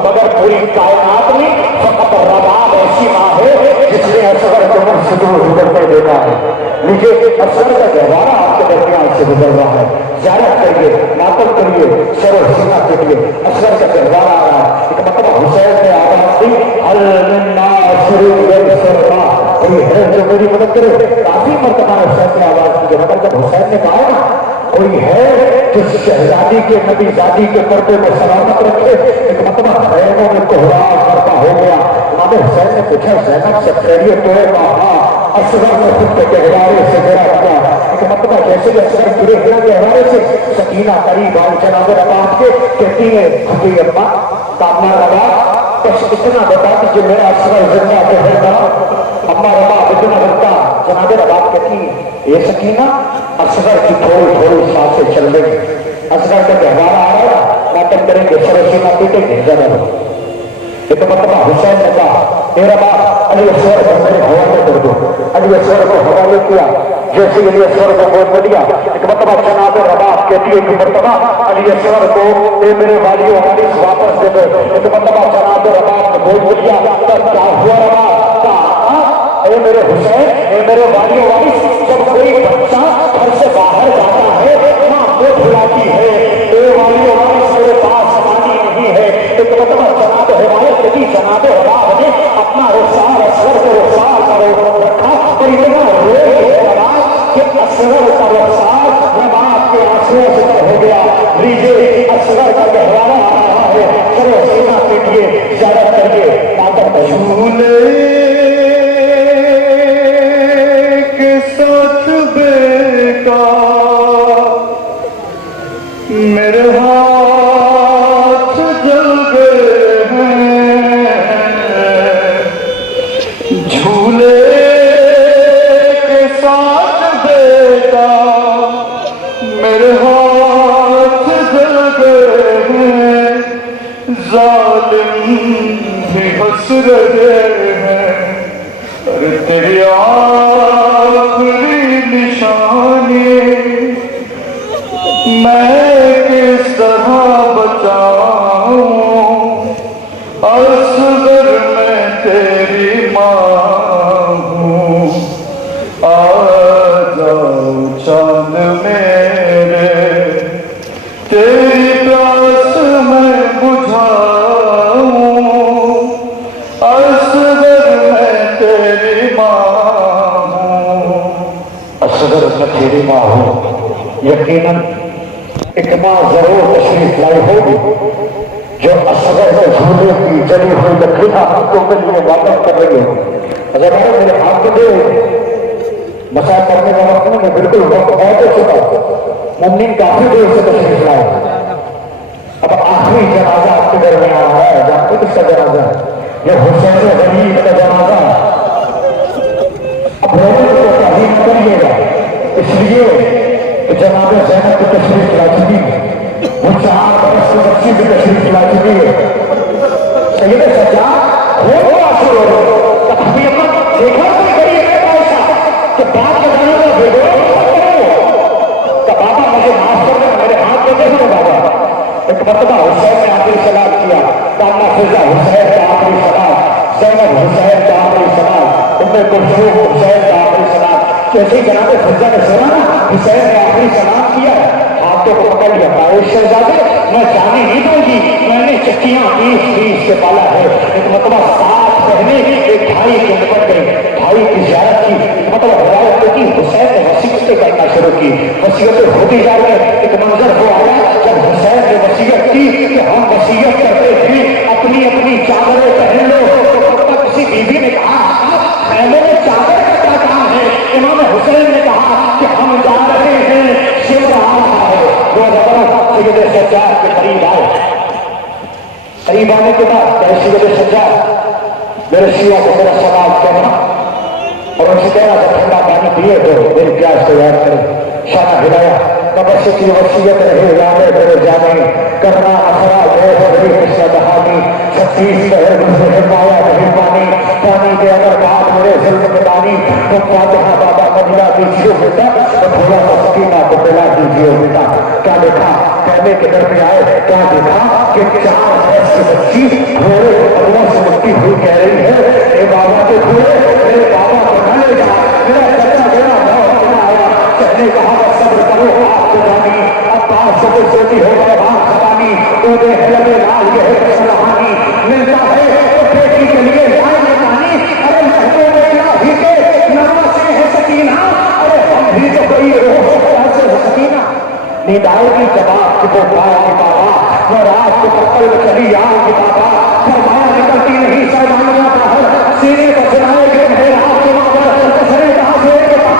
मगर पूरी कायनात में फकत रबाब ऐसी माँ है जिसने असगर के मुंह से दूध उगलते देखा है। लीजिए असगर का गहवारा आपके दरमियान से गुजर रहा है, ज़ियारत करिए, मातम करिए, सरो सीना पीटिए, असगर का गहवारा आ रहा है। एक मतलब हुसैन ने आवाज़ दी, अल मिन्ना शुरू सरवा, कोई है जो मेरी मदद करे। काफी मर्तबा हुसैन ने आवाज़ दी, मगर जब हुसैन ने कहा ना कोई है जो शहजादी के नबीजादी के पर्दे में सलामत रखे, एक मतलब खैरों में कोहराम करता हो गया। इमाम हुसैन ने पूछा, ज़ैनब से खैरियत तो है? कहा असगर ने खुद के गहवारे से मेरा किया, एक मतलब जैसे कि असगर गिरे गिरा गहवारे से सकीना करीब आई जनाब रबाब के, कहती है हकी अम्मा कामना रबा बस इतना बता दीजिए मेरा असगर जिंदा तो है ना। अम्मा रबाब इतना बता, जनाब रबाब कहती ये सकीना असगर की थोड़ी थोड़ी सांसें चल रही, असगर का गहवारा आ रहा है, नाटक करेंगे सरोसीना पीटेंगे जरा। एक मतलब हुसैन ने कहा मेरा बाप अली असगर को मेरे हवाले कर दो, अली असगर को हवाले किया, जैसे अली असगर को बोल दिया, एक मतलब जनाब रबाब कहती है एक मरतबा अली असगर को ए मेरे वालियों वारिस वापस दे दो, एक मतलब जनाब रबाब ने बोल दिया, तब क्या हुआ रबाब ए मेरे हुसैन, ए मेरे वालियों वारिस, जब कोई बच्चा घर से बाहर जाता है माँ को बुलाती है, ए वालियों वारिस मेरे पास पानी नहीं है, एक मतलब जनाब हिमायत की जनाब रबाब ने अपना रुखसार असगर को रुखसार करो रखा और इतना रोक कि असगर का रुखसार रबाब के आंसुओं से तर हो गया। लीजिए असगर का गहवारा आ रहा है, चलो सीना पीटिए, ज़ियारत करिए, मातम झूले मेरे हाथ जल गए हैं, झूले के साथ बेटा मेरे हाथ जल गए हैं, जालिम भी हंस रहे हैं, अरे तेरी आखिरी निशानी मैं किस तरह बचाऊं, असगर मैं तेरी मां हूं, आ जाओ चांद मेरे, तेरी प्यास मैं बुझाऊं, असगर मैं तेरी मां हूं, असगर मैं तेरी मां हूं। यकीनन एक माँ जरूर तशरीफ लाई होगी जो असगर में झूले की जली हुई लकड़ियां हमको के लिए वापस कर रही हो। अगर मेरे हाथ को दे बसा करने का वक्त में बिल्कुल वक्त बहुत हो चुका, मुमकिन काफी देर से तशरीफ लाए, अब आखिरी जनाजा आपके घर में आ रहा है, जानते किसका जनाजा? ये हुसैन गरीब का जनाजा। अब लोगों को तहरीर करिएगा, इसलिए जनाब ज़ैनब की तशरीफ ला चुकी है, वो 4 बरस की बच्ची की तशरीफ ला चुकी है। सैयद सज्जाद वो आंसू रो रहे, कभी देखा कोई गरीब है ऐसा कि बात बताने का भेजो तो बाबा मुझे माफ कर दे, मेरे हाथ में देखो बाबा। एक मरतबा हुसैन ने आखिरी सलाम किया, कामना फिजा हुसैन का आखिरी सलाम, ज़ैनब हुसैन का आखिरी सलाम, उम्मे कुलसूम हुसैन का आखिरी सलाम। जैसे जनाब फिजा ने सुना ना हुसैन ने आखिरी सलाम किया, हाथों को पकड़ लिया, शहजादे मैं जाने नहीं दूंगी, मैंने चक्कियां 20 से पाला है। एक मतलब 7 महीने एक भाई के निपट गए, भाई की ज़ियारत की, मतलब हिदायत की, हुसैन ने वसीयतें करना शुरू की, वसीयतें होती जा रही। एक मंजर वो आया जब हुसैन ने वसीयत की कि हम वसीयत करते थे अपनी अपनी चादरें पहन लो, तो किसी बीवी ने कहा खैमे में चादर का क्या काम है? इमाम हुसैन ने कहा कि हम जा रहे हैं, शिवर आ रहा है, वो سید سجاد کے قریب آئے. قریب آنے کے بعد کہ سید سجاد میرے شیعہ کو میرا سوال کہنا اور ان سے کہنا کہ ٹھنڈا پانی پیے تو میری پیاس کو یاد کرے. شانہ ہلایا. قبر کی وصیت رہے یاد میرے جانے کرنا اثرا گئے بڑی حصہ دہانی 36 شہر سے پایا نہیں پانی پانی کے اگر بعد میرے ظلم کے پانی تو فاتحہ بابا مدینہ دیجیے بیٹا تو تھوڑا سا سکینہ کو پلا دیجیے بیٹا. کیا دیکھا کہنے کے در پہ آئے کیا دیکھا کہ 4 برس کی بچی گھوڑے اللہ سے مٹی ہوئی کہہ رہی ہے اے بابا کے گھوڑے میرے بابا کو نہ لے جا میرا چچا میرا بہت بڑا آیا. کہنے کہا صبر کرو آپ کو جانی اب بات سے سوتی ہو گئے بات زبانی تو دے حلب لال یہ ہے سلحانی ملتا ہے تو بیٹی کے لیے جائے پانی. ارے لہتے میں الہی کے نام سے ہے سکینہ ارے ہم بھی تو کوئی روح سے سکینہ. نیند آئے گی جواب کو پایا کہ بابا میں رات کو قلب چلی آ کہ بابا فرمایا نکلتی نہیں سرمانیہ باہر سینے کو سنائے گے میرے رات کے ماں کسرے کہاں سے کے پاس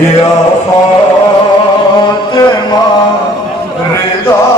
یا فاطمہ رضا